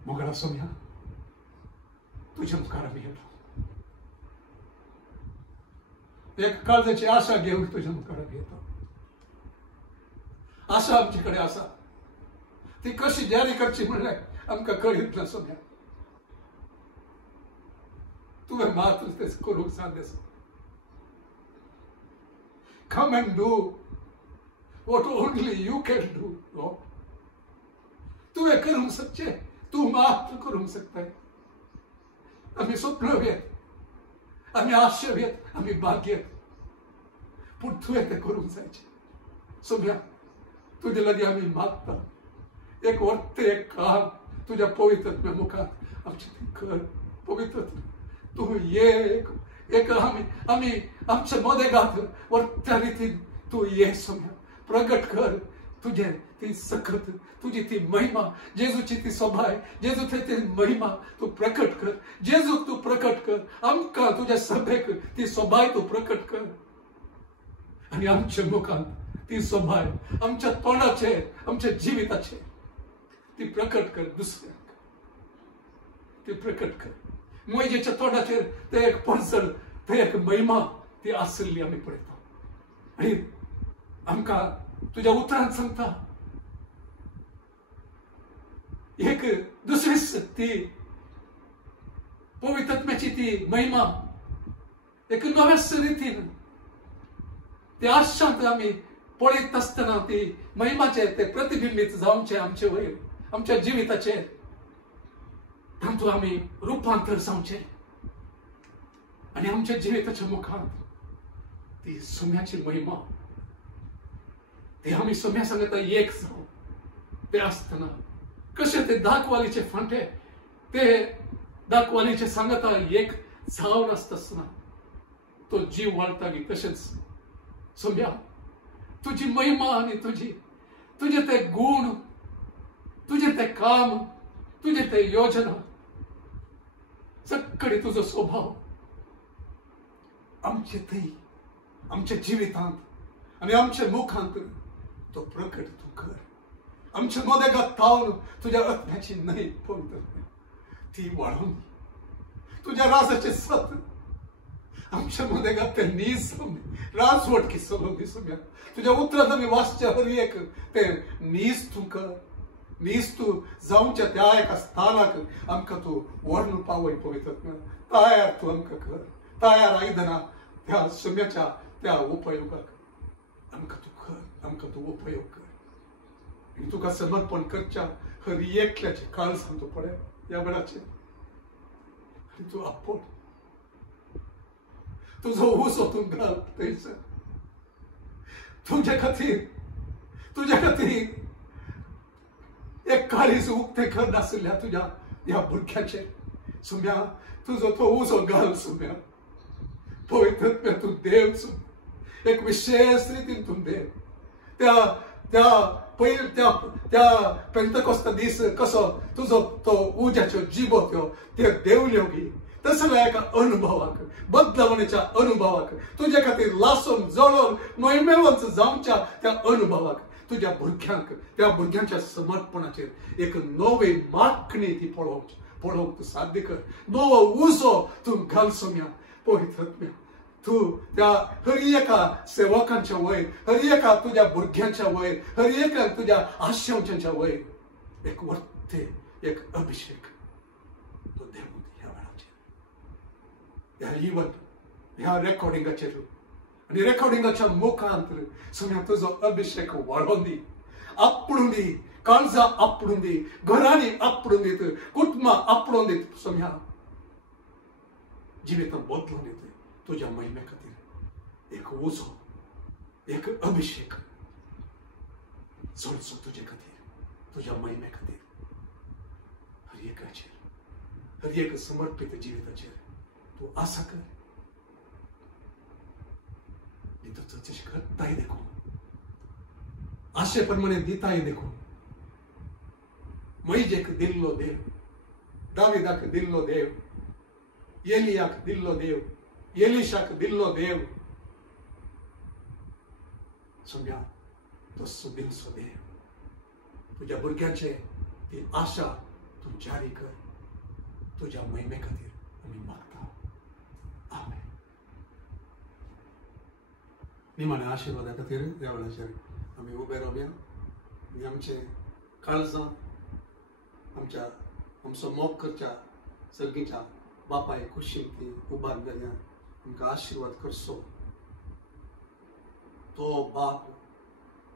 मोगळा सोम्या तुझ्या मुखार आम्ही येतो एक काळजाची आशा घेऊन तुझ्या मुखार आम्ही येतो आशा आमच्याकडे आसा ती कशी जारी करची म्हणल्यार आमकां कळीत ना सोम्या तुवें मात्र तेच करूंक सांगस come and do what only you can do Lord तुवें करूंक शकचे तू मात्र करूंक शकता आम्ही स्वप्न घेत आम्ही आशय घेत आम्ही भाग्य पूण तुवें ते करूंक जायचे सोम्या तुझे लागीं आम्ही मागता एक वर्त एक काम तुझ्या पवित्रत्म्या मुखार आमचे ते कर पवित्र तू ये एक आम्ही आमच्या मध्ये घात वर्त्या रितीन तू ये सोम्या प्रगट कर तुझे ती सखत तुझी ती महिमा जेजूची ती सभाय जेजूची ती महिमा तू प्रकट कर जेजू तू प्रकट कर आमकां तुझ्या सभेक ती सभाय तू प्रकट कर आणि आमच्या मुखांत ती सभाय आमच्या तोंडाचेर आमच्या जिविताचेर ती प्रकट कर दुसऱ्याक ती प्रकट कर मोजेच्या तोंडाचेर ते एक पडसर ते एक महिमा ती आसली आम्ही पळयता आणि आमकां तुझ्या उतरांत सांगता एक दुसरीच ती पवित्रत्म्याची ती महिमा एक नव्याच रितीन ते आशांत आम्ही पळयत आसतना ती महिमाचे ते प्रतिबिंबीत जावचे आमचे वयर आमच्या जिविताचे तातूंत आम्ही रुपांतर जावचे आणि आमच्या जिविताच्या मुखांत ती सोम्याची महिमा ते आम्ही सोम्या सांगता एक जाऊ ते असताना कसे ते दाखवालीचे फांटे ते दाखवालीचे सांगता एक जावन आसतना तो जीव वाळटा गी तशेंच सोम्या तुझी महिमा आणि तुझे ते गुण तुझे ते काम तुझे ते योजना सगळे तुझो स्वभाव आमचे थंय आमच्या जिवितांत आणि आमच्या मुखांत तो प्रकट तू कर आमच्या मध्ये घातावन तुझ्या आत्म्याची नाही पवित्र ती वाढून तुझ्या राजाचे सत आमच्या मध्ये घाते नीज राजवट की सलोनी सोम्या तुझ्या उतरात आम्ही वाचच्या हर एक ते नीज तू कर नीज तू जाऊनच्या त्या एका स्थानाक आमकां तू व्हरून पावय पवित्र तयार तू आमकां कर तयार आयदना त्या सोम्याच्या त्या उपयोगाक आमकां तू कर आमकां तू उपयोग कर आणि तुका समर्पण करच्या हर एकल्याचे काळ सांगतो पडे या वेळाचे आणि तू आपोण तुझो ऊस ओतून घाल थंयसर तुझ्या खातीर एक काळीज उक्ते कर नासल्या तुझ्या या भुरग्याचे सोम्या तुझो तो ऊसो घाल सोम्या पवित्रत्म्या तू देव सोम्या एक विशेष रीतीन तू देव त्या पेंतकोस्ता दीस कसो तुझो तो उज्याच्यो जिबो त्यो देवल्यो गी तसल्या एका अनुभवाक बदलावणेच्या अनुभवाक तुझ्या खातीर लासून जळोन मोहिमेवंत जावच्या त्या अनुभवाक तुझ्या भुरग्यांक त्या भुरग्यांच्या समर्पणाचेर एक नवी मागणी ती पळोवंक तू साध्य कर नवो उजो तू घाल सोम्या पवित्रत्म्या तू त्या हर एका सेवकांच्या वयर, हर एका तुझ्या भुरग्यांच्या वयर, हर एका तुझ्या आश्रमच्या वयर एक वर्ते, एक अभिषेक तो देव ह्या वेळाचेर, ह्या इव्हन ह्या रेकॉर्डिंगाचेर आणि रेकॉर्डिंगाच्या मुखांतर सोम्या तुझो अभिषेक वाढोवन दी, आपडून दी, काळजा आपडून दी, घरांनी आपडून दीत, कुटुंबा आपडून दीत सोम्या, जिवित बदलून दित तुझ्या महिमे खातीर एक उजो, एक अभिषेक चडसो तुजे खातीर, तुझ्या महिमे खातीर हर एकाचेर, हर एक समर्पित जिविताचेर तू आसा कर. नी तो चडशे करताय देखून, आशे प्रमाणे दिताय देखून. मैजेक दिल्लो देव, दाविदाक दिल्लो देव, एलियाक दिल्लो देव, एलिशाक दिल्लो देव, सोम्या तसो दिलसो देव. तुझ्या भुरग्यांचे ती आशा तू जारी कर, तुझ्या महिमे खातीर आमी मागता. आमेन. निमाण्या आशिर्वादा खातीर ह्या वेळाचेर आमी उबे रावया आनी आमचे काळजां आमचो मोग करच्या सर्गीच्या बापाय खुशीन ती उबार जाल्या आमकां आशिर्वाद करचो. तो बाप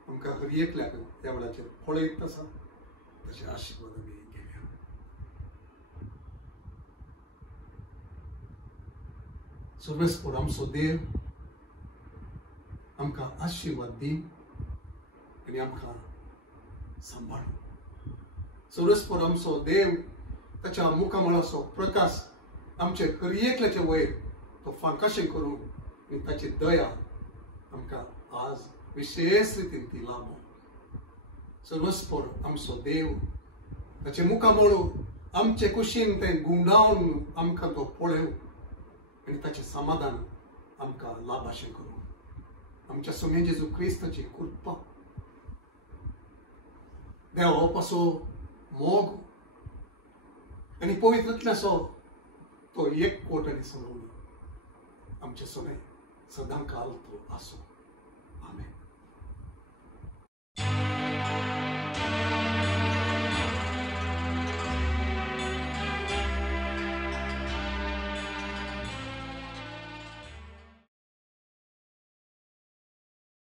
आमकां हर एकल्याक ह्या वेळाचेर पळयत आसा, तशे आशिर्वाद आमी घेवया. सर्वेस्पर आमचो देव आमकां आशिर्वाद दी आनी आमकां सांबाळ. सर्वेस्पर आमचो देव ताच्या मुखामळाचो प्रकाश आमचे हर एकल्याचे वयर तो फांकाशें करूं आनी ताची दया आमकां आज विशेष रितीन ती लाभो. सर्वस्पर आमचो देव ताचे मुखामळो आमचे कुशीन ते गुंडावन आमकां तो पळयव आनी ताचें समाधान आमकां लाभाशें करूं. आमच्या सोम्या जेजू क्रिस्ताची कृपा, देवा बापाचो मोग आनी पवित्रांतल्याचो तो एकवट आनी सलोवणी आमचे सोमे सदां काल तो आसो. आमेन.